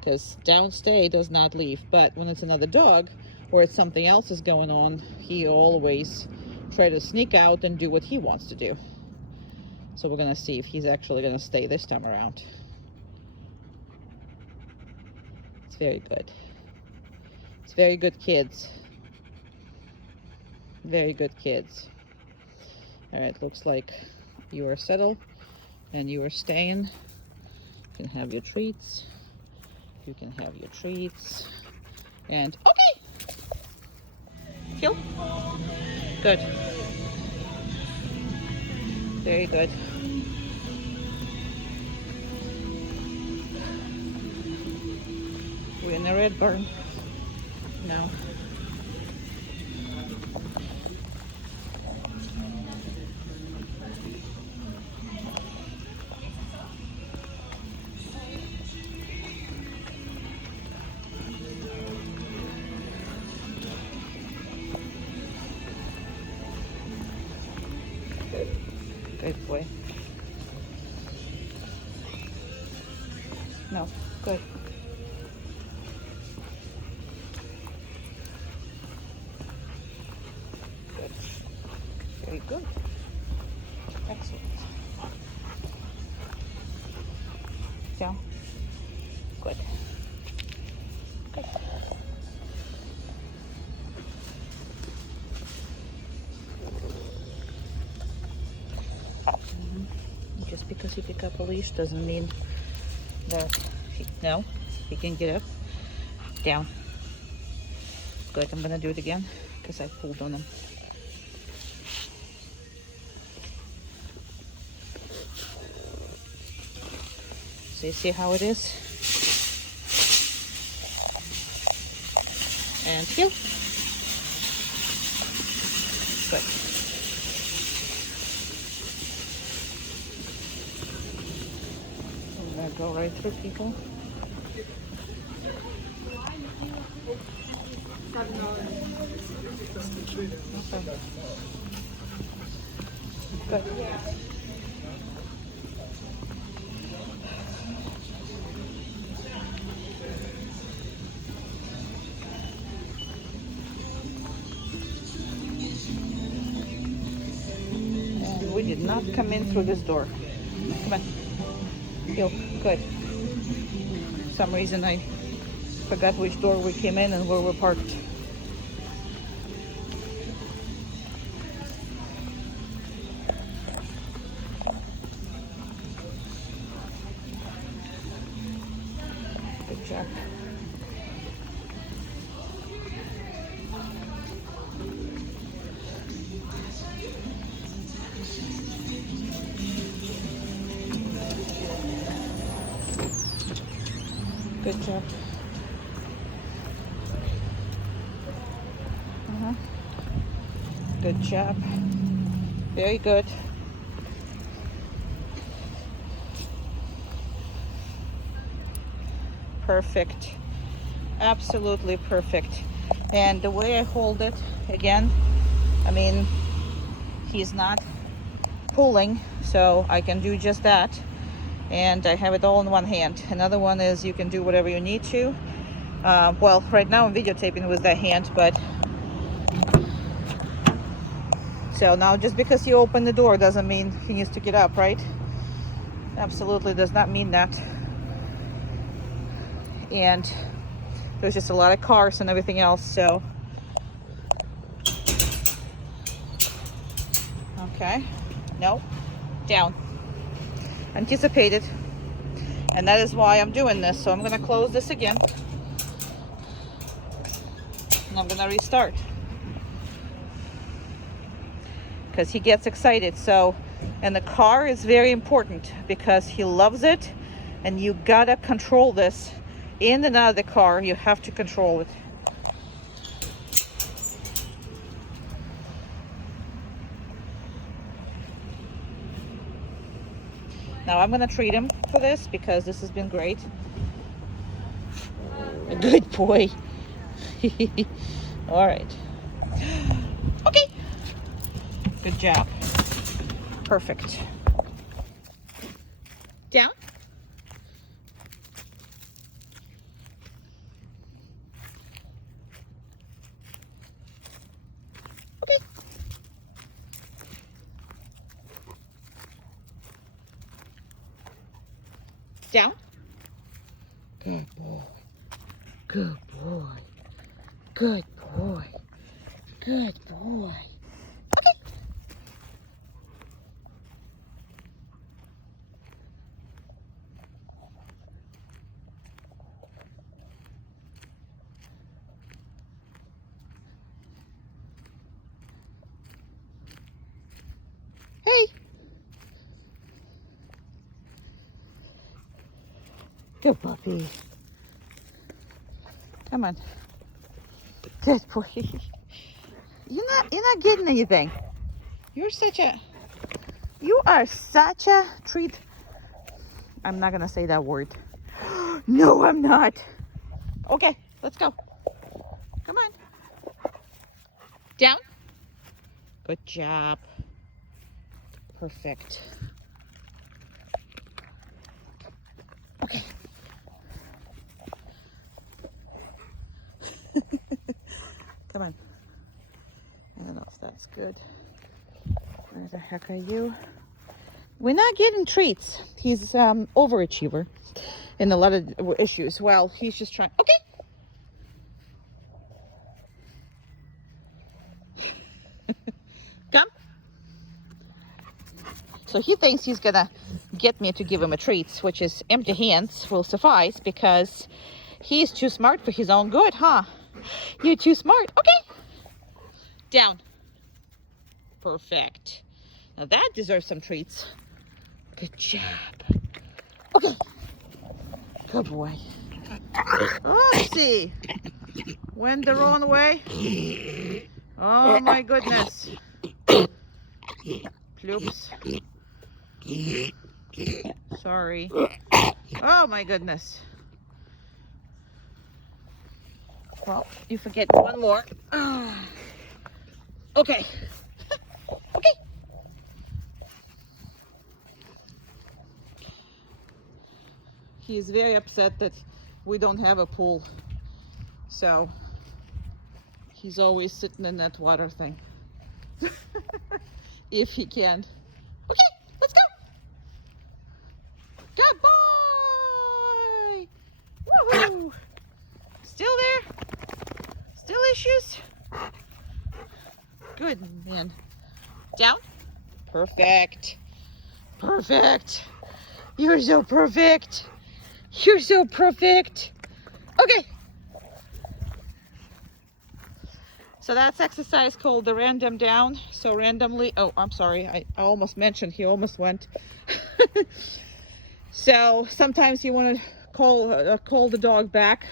because downstay does not leave. But when it's another dog or it's something else is going on, he always try to sneak out and do what he wants to do. So we're gonna see if he's actually gonna stay this time around. It's very good. It's very good, kids. Very good, kids. All right, looks like you are settled and you are staying. You can have your treats. You can have your treats. And okay. Kill. Good. Very good. We're in the red barn. No. Good boy. No, good. Good. Very good. Excellent. Down. Good. Good. Just because he pick up a leash doesn't mean that he can get up. Down. Good. I'm gonna do it again because I pulled on him. So you see how it is? And heel. Good. I'm gonna go right through people. Okay. Good. And we did not come in through this door. Come on. Heel. Good. For some reason I forgot which door we came in and where we're parked. Good job. Good job. Good job. Very good. Perfect. Absolutely perfect. And the way I hold it, again, I mean, he's not pulling, so I can do just that. And I have it all in one hand. Another one is you can do whatever you need to. Well, right now I'm videotaping with that hand, but so now just because you open the door doesn't mean he needs to get up, right? Absolutely does not mean that. And there's just a lot of cars and everything else, so. Okay, no, down. anticipated. And that is why I'm doing this. So I'm gonna close this again. And I'm gonna restart. Because he gets excited. So, and the car is very important because he loves it, and you gotta control this. In and out of the car, you have to control it. Now I'm gonna treat him for this because this has been great. A good boy. All right. Okay. Good job. Perfect. Down. Okay. Down. Good boy. Good boy. Good boy. Good boy. Okay. Hey. Good puppy. Come on. Good boy. You're not getting anything. You are such a treat. I'm not gonna say that word. No, I'm not. Okay, let's go. Come on. Down. Good job. Perfect. Okay. Come on. I don't know if that's good. Where the heck are you? We're not getting treats. He's overachiever in a lot of issues. Well, he's just trying. Okay. Come. So he thinks he's gonna get me to give him a treat, which is empty hands will suffice because he's too smart for his own good, huh? You're too smart. Okay. Down. Perfect. Now that deserves some treats. Good job. Okay. Good boy. Let's see. Went the wrong way. Oh my goodness. Ploops. Sorry. Oh my goodness. Well, you forget one more. Okay. Okay. He is very upset that we don't have a pool. So he's always sitting in that water thing. If he can. Okay, let's go. Good boy. Woohoo. Still there? Still issues? Good man. Down. Perfect. Perfect. You're so perfect. You're so perfect. Okay. So that's exercise called the random down. So randomly, oh, I'm sorry. I almost mentioned he almost went. So sometimes you want to call the dog back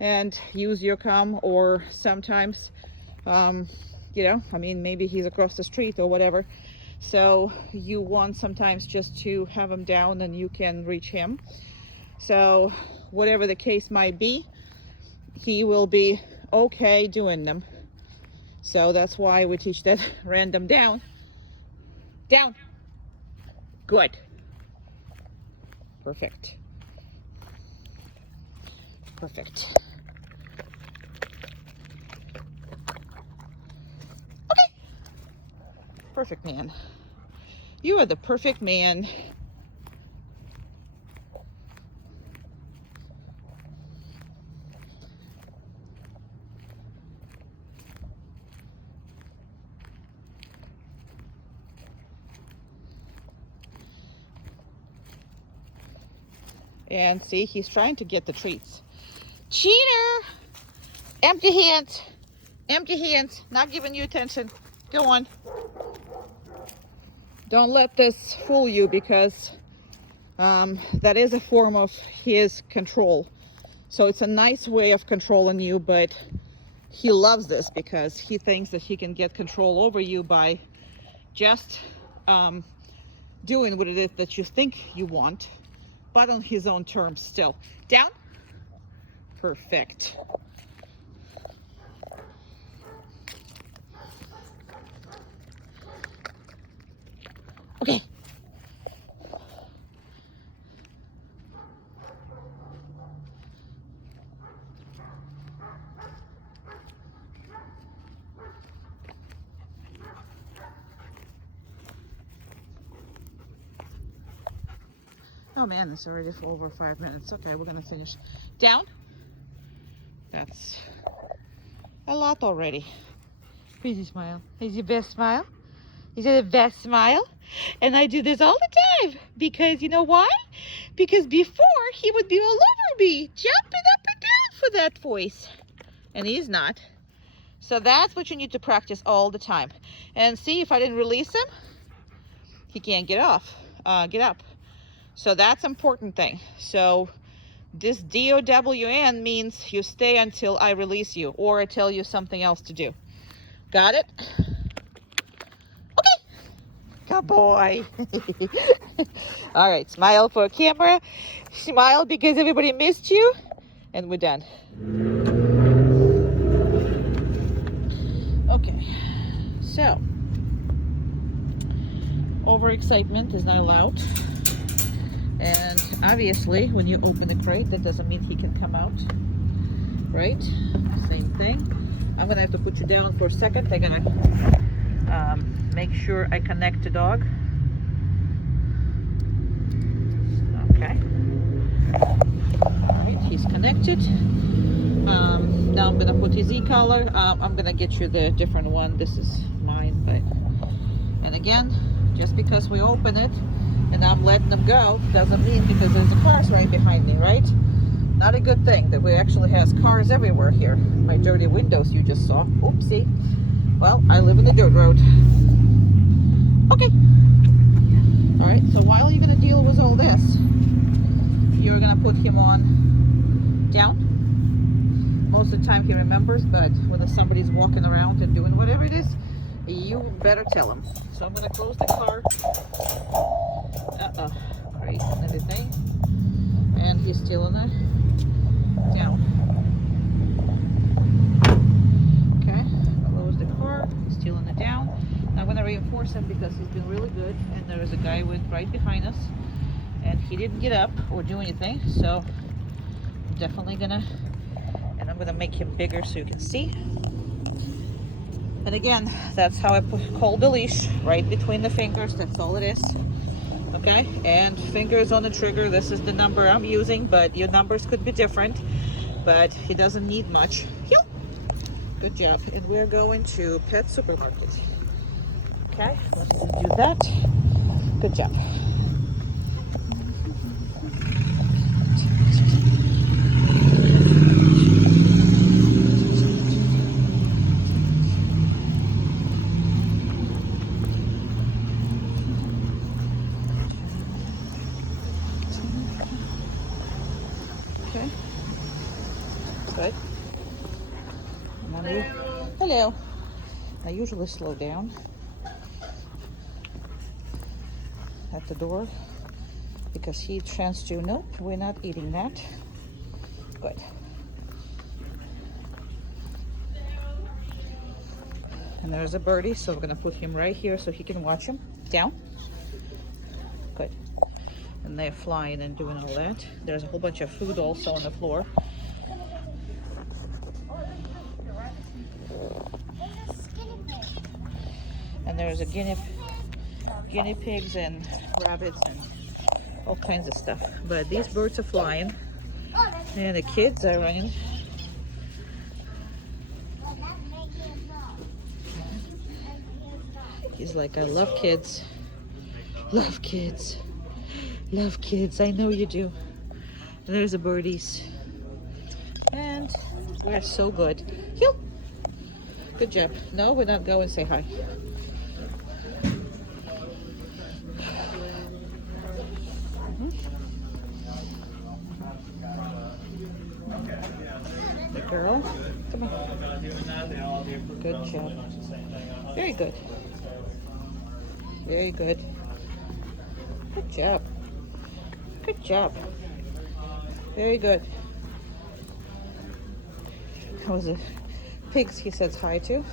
and use your calm, or sometimes, you know, I mean, maybe he's across the street or whatever. So you want sometimes just to have him down and you can reach him. So whatever the case might be, he will be okay doing them. So that's why we teach that random down. Down. Good. Perfect. Perfect. Okay. Perfect man. You are the perfect man. And see, he's trying to get the treats. Cheater! Empty hands. Empty hands. Not giving you attention. Go on. Don't let this fool you, because that is a form of his control. So it's a nice way of controlling you, but he loves this because he thinks that he can get control over you by just doing what it is that you think you want, but on his own terms still. Down. Perfect. Okay. Oh man, it's already for over 5 minutes. Okay, we're gonna finish. Down. That's a lot already. Crazy smile. Is your best smile? Is it the best smile? And I do this all the time because you know why? Because before he would be all over me, jumping up and down for that voice. And he's not. So that's what you need to practice all the time. And see, if I didn't release him, he can't get up. So that's an important thing. So this DOWN means you stay until I release you or I tell you something else to do. Got it? Okay. Good boy. All right, smile for camera. Smile because everybody missed you. And we're done. Okay. So, overexcitement is not allowed. And obviously, when you open the crate, that doesn't mean he can come out, right? Same thing. I'm gonna have to put you down for a second. I'm gonna make sure I connect the dog. Okay. All right, he's connected. Now I'm gonna put his e-collar. I'm gonna get you the different one. This is mine, but and again, just because we open it and I'm letting them go doesn't mean because there's a cars right behind me, right? Not a good thing that we actually has cars everywhere here. My dirty windows you just saw. Oopsie. Well, I live in the dirt road. Okay. All right, so while you're gonna deal with all this, you're gonna put him on down. Most of the time he remembers, but when somebody's walking around and doing whatever it is, you better tell him. So I'm gonna close the car. Great, and everything. And he's still in the down. Okay, close the car, he's still in the down. Now I'm gonna reinforce him because he's been really good, and there is a guy with right behind us, and he didn't get up or do anything, so I'm definitely gonna, and I'm gonna make him bigger so you can see. And again, that's how I hold the leash, right between the fingers. That's all it is. Okay, and fingers on the trigger. This is the number I'm using, but your numbers could be different. But he doesn't need much. Good job. And we're going to Pet Supermarket. Okay, let's do that. Good job. Okay. Good. Hello. Hello. I usually slow down at the door because he tends to, nope, we're not eating that. Good. And there's a birdie, so we're gonna put him right here so he can watch him. Down. Good. And they're flying and doing all that. There's a whole bunch of food also on the floor. And there's a guinea pigs and rabbits and all kinds of stuff. But these birds are flying and the kids are running. He's like, I love kids. Love kids. Love kids. I know you do. There's the birdies. And we're so good. Heel. Good job. No, we're not going. Say hi. The girl. Come on. Good job. Very good. Very good. Good job. Good job. Very good. That was a pigs he says hi to.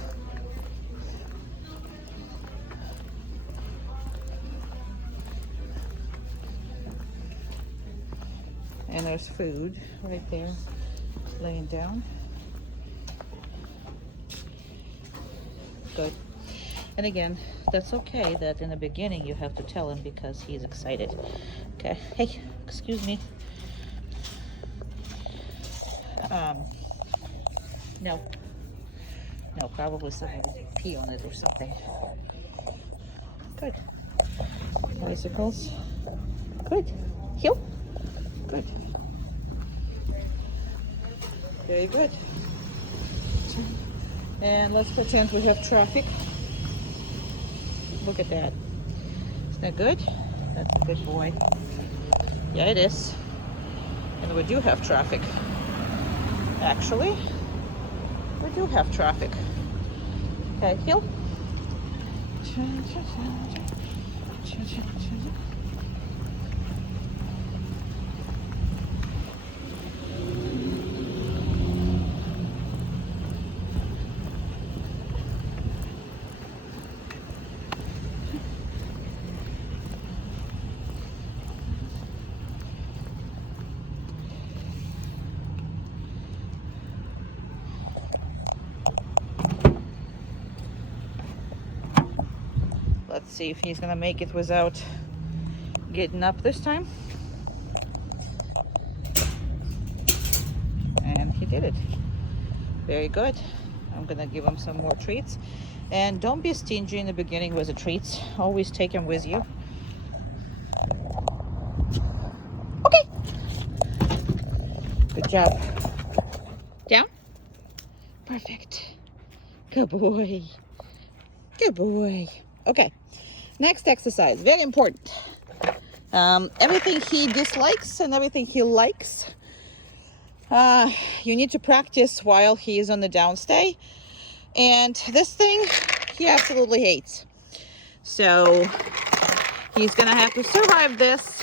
And there's food right there, laying down. Good. And again, that's okay that in the beginning you have to tell him because he's excited. Okay. Hey, excuse me. No. No, probably somebody pee on it or something. Good. Bicycles. Good. Heel. Good. Very good. And let's pretend we have traffic. Look at that. Isn't that good? That's a good boy. Yeah, it is. And we do have traffic. Actually, we do have traffic. Okay, heel. Let's see if he's gonna make it without getting up this time. And he did it. Very good. I'm gonna give him some more treats. And don't be stingy in the beginning with the treats. Always take them with you. Okay. Good job. Down. Perfect. Good boy. Good boy. Okay. Next exercise. Very important. Everything he dislikes and everything he likes, you need to practice while he is on the downstay. And this thing he absolutely hates. So he's gonna have to survive this.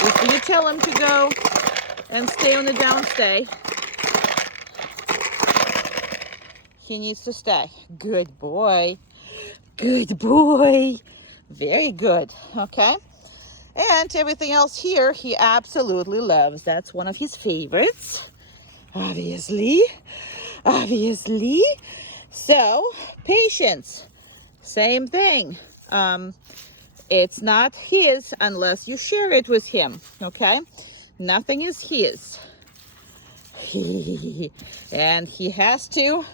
If you tell him to go and stay on the downstay, he needs to stay. Good boy. Good boy. Very good. Okay. And everything else here he absolutely loves. That's one of his favorites. Obviously. Obviously. So, patience. Same thing. It's not his unless you share it with him. Okay? Nothing is his. And he has to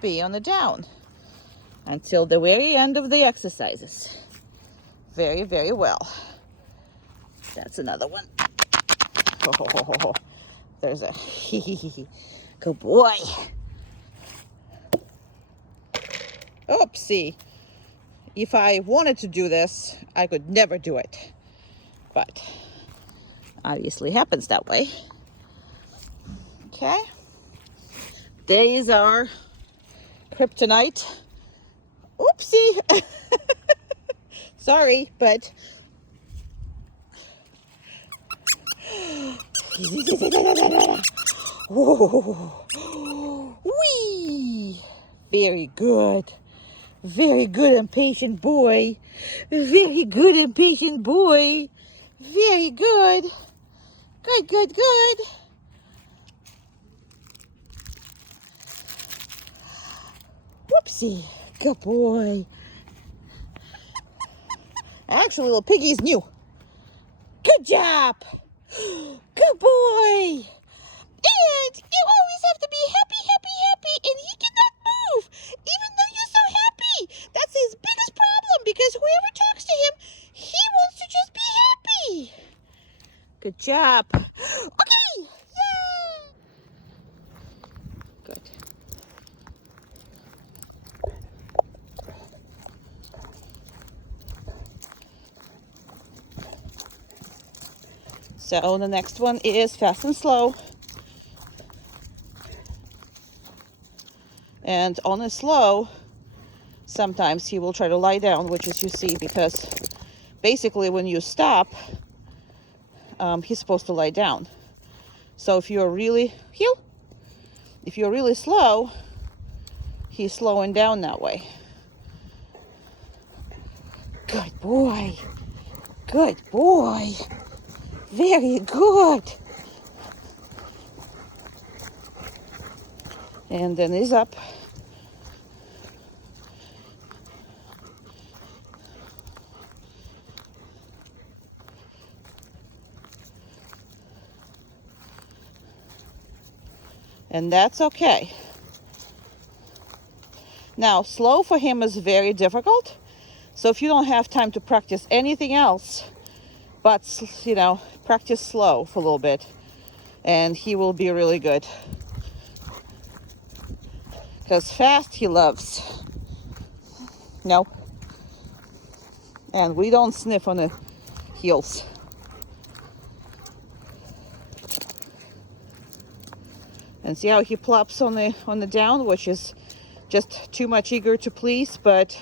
be on the down until the very end of the exercises. Very, very well. That's another one. Oh, there's a good boy. Oopsie. If I wanted to do this, I could never do it. But obviously happens that way. Okay. These are kryptonite. Oopsie. Sorry, but wee. Very good. Very good and patient boy. Very good and patient boy. Very good. Good, good, good. Whoopsie. Good boy. Actually, little piggy's new. Good job. Good boy. And you always have to be happy, happy, happy. And he cannot move, even though you're so happy. That's his biggest problem, because whoever talks job. Okay. Yeah. Good. So the next one is fast and slow. And on a slow, sometimes he will try to lie down, which is you see, because basically when you stop, he's supposed to lie down. So if you're really if you're really slow, he's slowing down that way. Good boy. Good boy. Very good. And then he's up. And that's okay. Now, slow for him is very difficult. So if you don't have time to practice anything else, but, you know, practice slow for a little bit, and he will be really good. Because fast he loves. No. And we don't sniff on the heels. And see how he plops on the down, which is just too much eager to please, but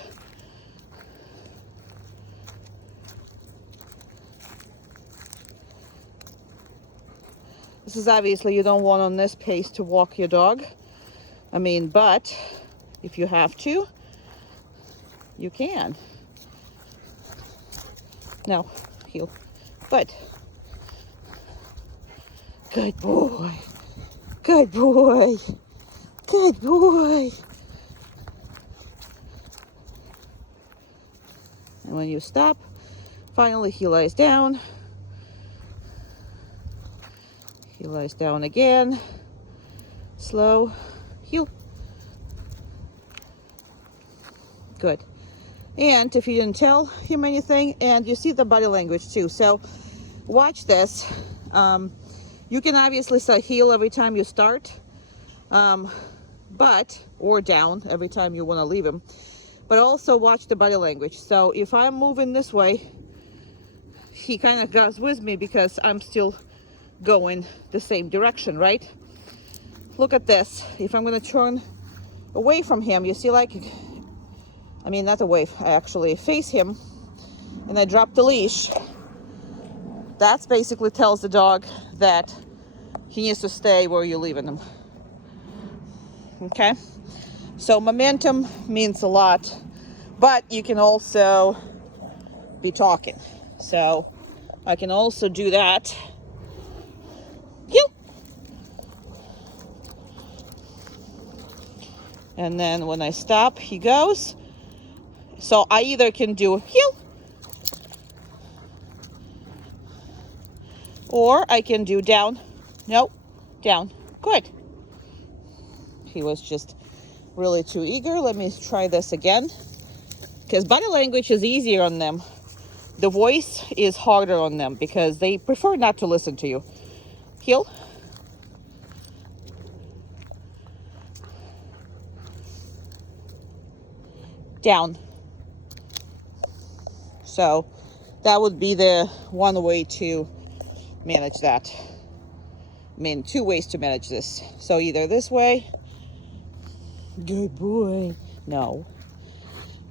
this is obviously you don't want on this pace to walk your dog. I mean, but if you have to, you can. No, heel. Good. Good boy. Good boy. Good boy. And when you stop, finally he lies down. He lies down again. Slow. Heel. Good. And if you didn't tell him anything, and you see the body language too. So watch this. You can obviously say heel every time you start, or down every time you want to leave him. But also watch the body language. So if I'm moving this way, he kind of goes with me because I'm still going the same direction, right? Look at this. If I'm going to turn away from him, you see, like, I mean, not away, I actually face him, and I drop the leash. That basically tells the dog that he needs to stay where you're leaving him. Okay? So momentum means a lot, but you can also be talking. So I can also do that. And then when I stop, he goes. So I either can do heel, or I can do down. No, down. Good. He was just really too eager. Let me try this again. Because body language is easier on them. The voice is harder on them because they prefer not to listen to you. Heel. Down. So that would be the one way to manage that. I mean, two ways to manage this. So either this way. Good boy. No.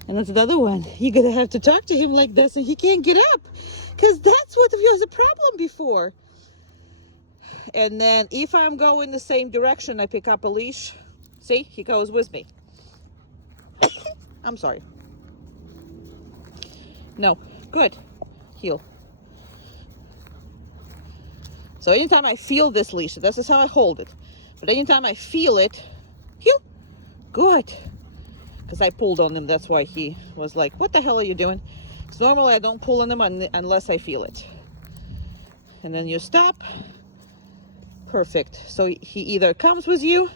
And that's another one. You're going to have to talk to him like this and he can't get up. Because that's what was a problem before. And then if I'm going the same direction, I pick up a leash. See, he goes with me. I'm sorry. No, good. Heel. So anytime I feel this leash, this is how I hold it. But anytime I feel it, heel. Good. Because I pulled on him, that's why he was like, what the hell are you doing? So normally I don't pull on him unless I feel it. And then you stop. Perfect. So he either comes with you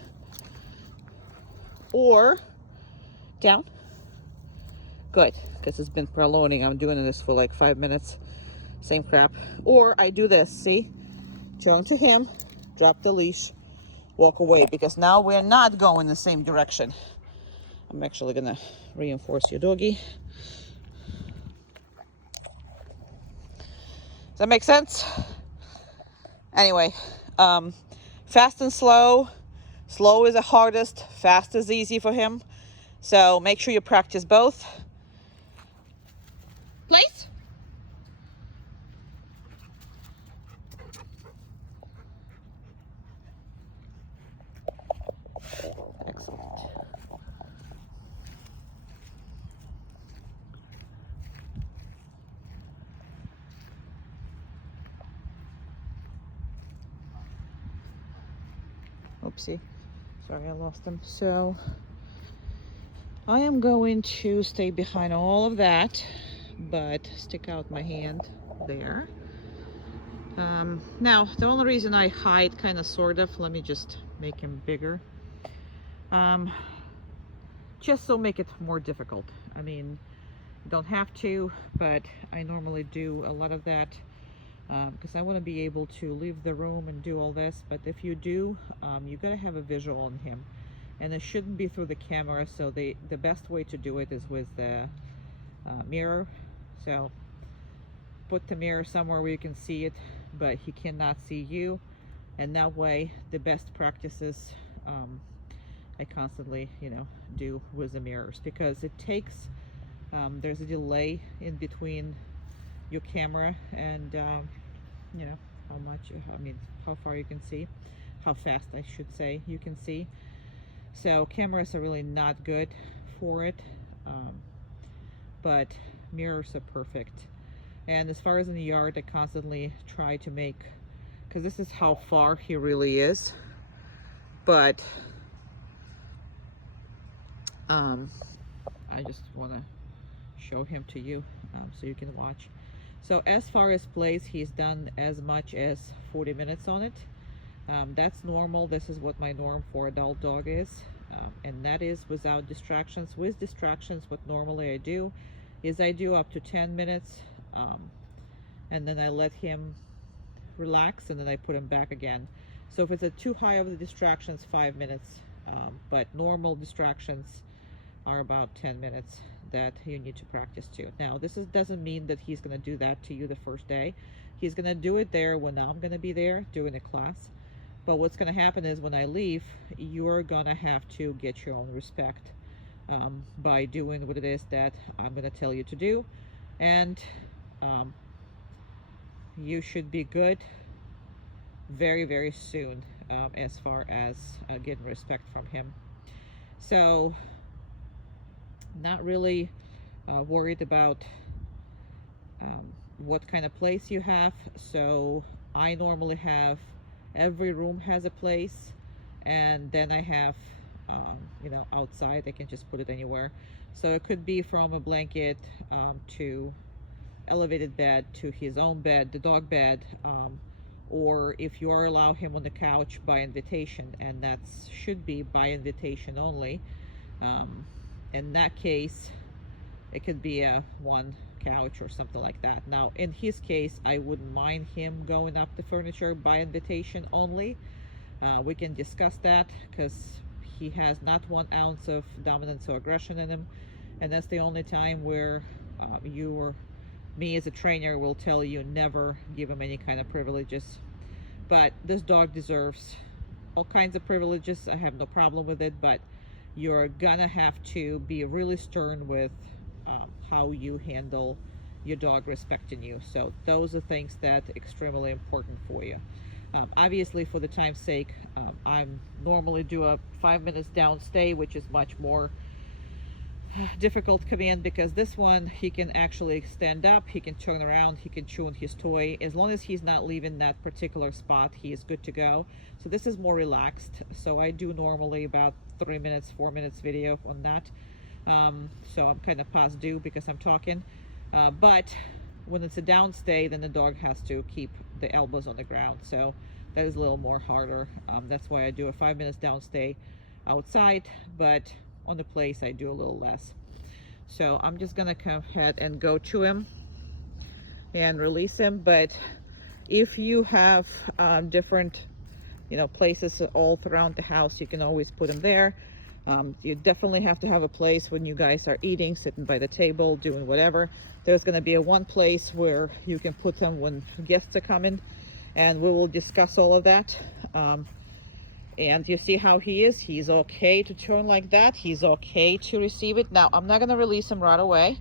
or down. Good, because it's been prolonging. I'm doing this for like 5 minutes. Same crap. Or I do this, see? turn to him, drop the leash, walk away, because now we're not going the same direction. I'm actually gonna reinforce your doggy. Does that make sense? Anyway, fast and slow. Slow is the hardest, fast is easy for him. So make sure you practice both. Place. Excellent. Oopsie. Sorry, I lost them. So I am going to stay behind all of that, but stick out my hand there. Now, the only reason I hide kind of sort of, let me just make him bigger. Just so make it more difficult. I mean, you don't have to, but I normally do a lot of that because I want to be able to leave the room and do all this. But if you do, you got to have a visual on him, and it shouldn't be through the camera. So the best way to do it is with the mirror. So put the mirror somewhere where you can see it, but he cannot see you, and that way the best practices I constantly, do with the mirrors, because it takes there's a delay in between your camera and how much, how far you can see, how fast I should say you can see. So cameras are really not good for it, but mirrors are perfect. And as far as in the yard, I constantly try to make, because this is how far he really is, but I just want to show him to you so you can watch. So as far as plays, he's done as much as 40 minutes on it. That's normal. This is what my norm for adult dog is, and that is without distractions. With distractions, what normally I do is I do up to 10 minutes, and then I let him relax, and then I put him back again. So if it's a too high of the distractions, 5 minutes, but normal distractions are about 10 minutes that you need to practice to. Now, doesn't mean that he's going to do that to you the first day. He's going to do it there when I'm going to be there doing a class. But what's going to happen is when I leave, you're going to have to get your own respect by doing what it is that I'm going to tell you to do. And you should be good very, very soon as far as getting respect from him. So not really worried about what kind of place you have. So I normally have, every room has a place, and then I have outside I can just put it anywhere. So it could be from a blanket to elevated bed to his own bed, the dog bed, or if you are allow him on the couch by invitation, and that should be by invitation only. In that case, it could be a one couch or something like that. Now, in his case, I wouldn't mind him going up the furniture by invitation only. We can discuss that, because he has not 1 ounce of dominance or aggression in him, and that's the only time where you or me as a trainer will tell you never give him any kind of privileges. But this dog deserves all kinds of privileges. I have no problem with it, but you're gonna have to be really stern with how you handle your dog respecting you. So those are things that are extremely important for you. Obviously, for the time's sake, I'm normally do a 5 minutes down stay, which is much more difficult command, because this one he can actually stand up, he can turn around, he can chew on his toy. As long as he's not leaving that particular spot, he is good to go. So this is more relaxed. So I do normally about 3 minutes, 4 minutes video on that. So I'm kind of past due because I'm talking, but when it's a down stay, then the dog has to keep the elbows on the ground, so that is a little more harder. That's why I do a 5 minutes down stay outside, but on the place I do a little less. So I'm just gonna come ahead and go to him and release him, but If you have different, you know, places all throughout the house, you can always put them there. You definitely have to have a place when you guys are eating, sitting by the table, doing whatever. There's going to be a one place where you can put them when guests are coming, and we will discuss all of that. And you see how he is. He's okay to turn like that. He's okay to receive it. Now, I'm not going to release him right away.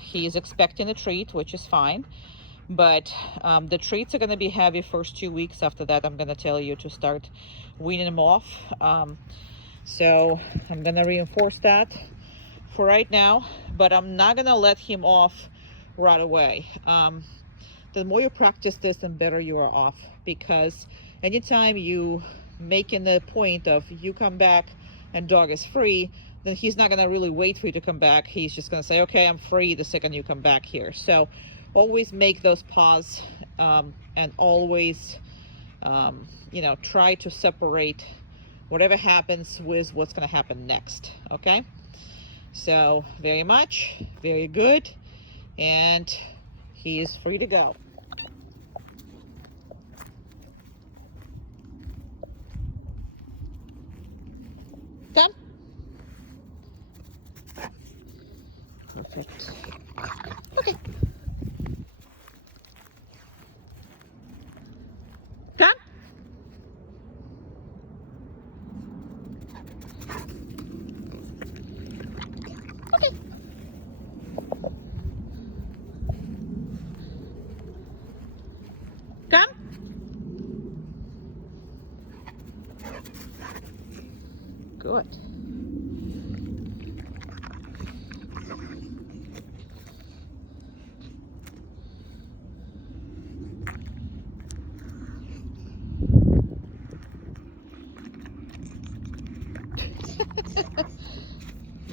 He's expecting a treat, which is fine. But the treats are going to be heavy first 2 weeks. After that, I'm going to tell you to start weaning them off. So I'm going to reinforce that for right now. But I'm not going to let him off right away. The more you practice this, the better you are off. Because anytime you making the point of you come back and dog is free, then he's not going to really wait for you to come back. He's just going to say, okay, I'm free the second you come back here. So always make those pause, and always, you know, try to separate whatever happens with what's going to happen next. Okay. So very much, very good. And he is free to go. Come. Perfect. Okay. Come. Okay. Come. Good.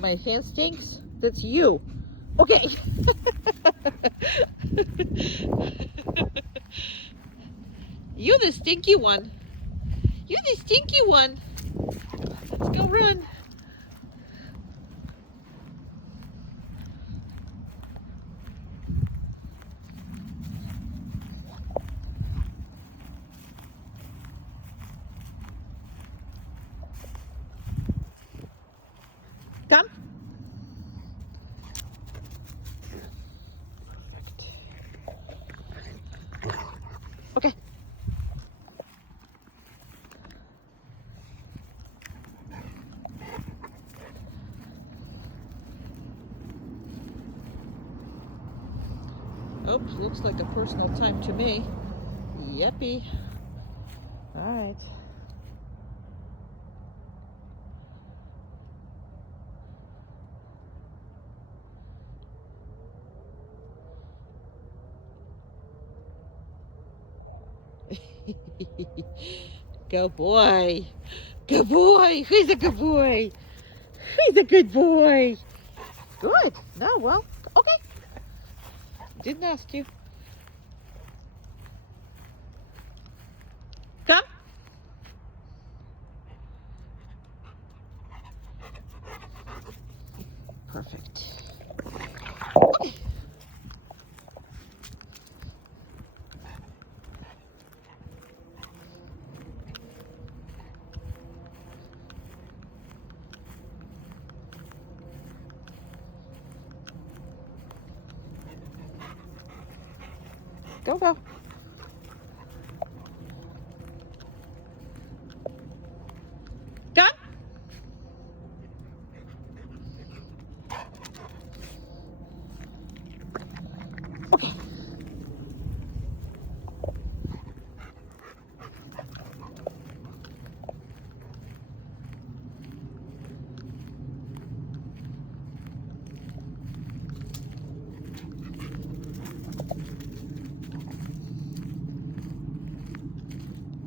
My hand stinks? That's you. Okay. You the stinky one. You the stinky one. Let's go run. Come. Okay. Oops, looks like a personal time to me. Yippee. All right. Good boy. Good boy. He's a good boy. He's a good boy. Good. No, well, okay. Didn't ask you. Come. Perfect. Okay. Go, go. Come. Okay.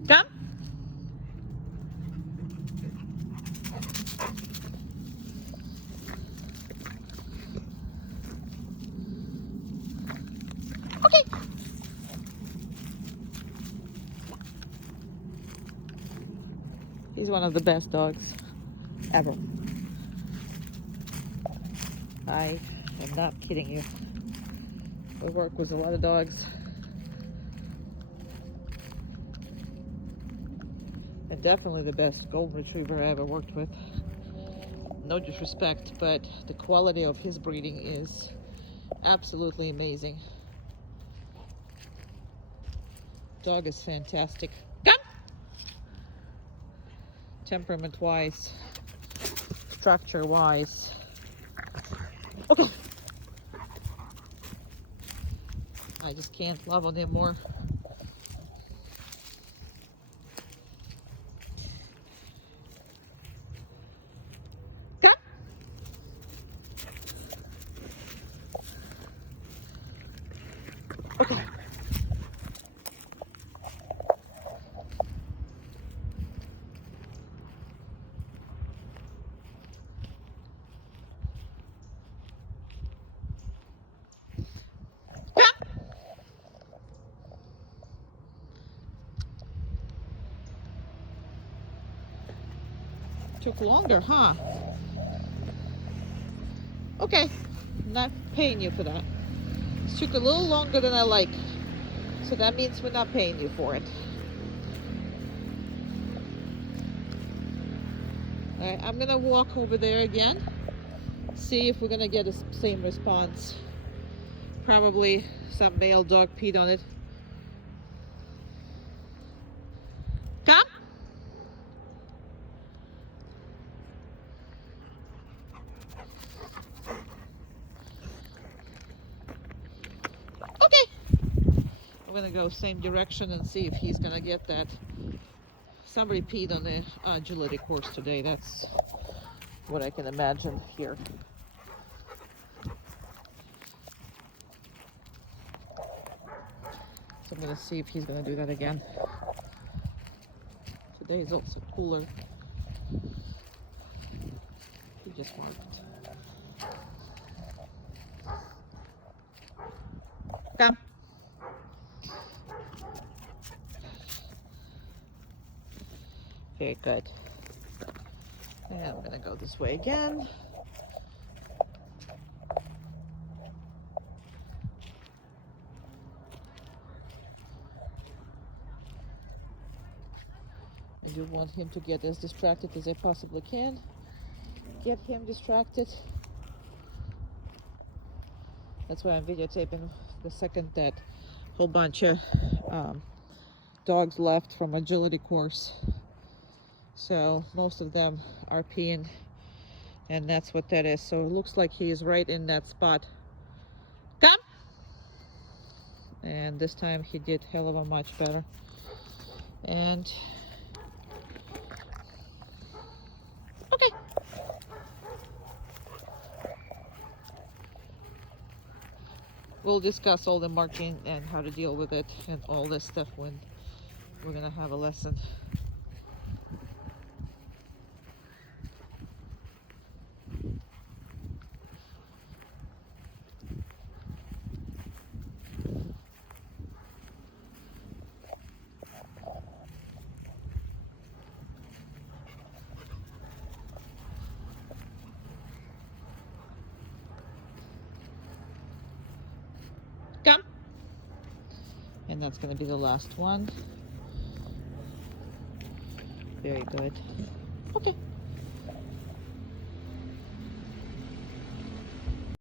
Come. Okay. He's one of the best dogs ever. I am not kidding you. I work with a lot of dogs. definitely the best golden retriever I ever worked with. No disrespect, but the quality of his breeding is absolutely amazing. Dog is fantastic. Come! Temperament-wise, structure-wise. Okay. I just can't love on him more. Come! Okay. Took longer, huh? Okay, not paying you for that. It took a little longer than I like. So that means we're not paying you for it. Alright, I'm gonna walk over there again. See if we're gonna get the same response. Probably some male dog peed on it. Come! I'm gonna go same direction and see if he's gonna get that. Somebody peed on the agility course today. That's what I can imagine here. So I'm gonna see if he's gonna do that again. Today is also cooler. He just marked. Come. Very good. And I'm gonna go this way again. I do want him to get as distracted as I possibly can. Get him distracted. That's why I'm videotaping the second that whole bunch of dogs left from agility course. So most of them are peeing, and that's what that is. So it looks like he is right in that spot. Come! And this time he did hell of a much better. And okay. We'll discuss all the marking and how to deal with it and all this stuff when we're gonna have a lesson. Come. And that's going to be the last one. Very good. Okay.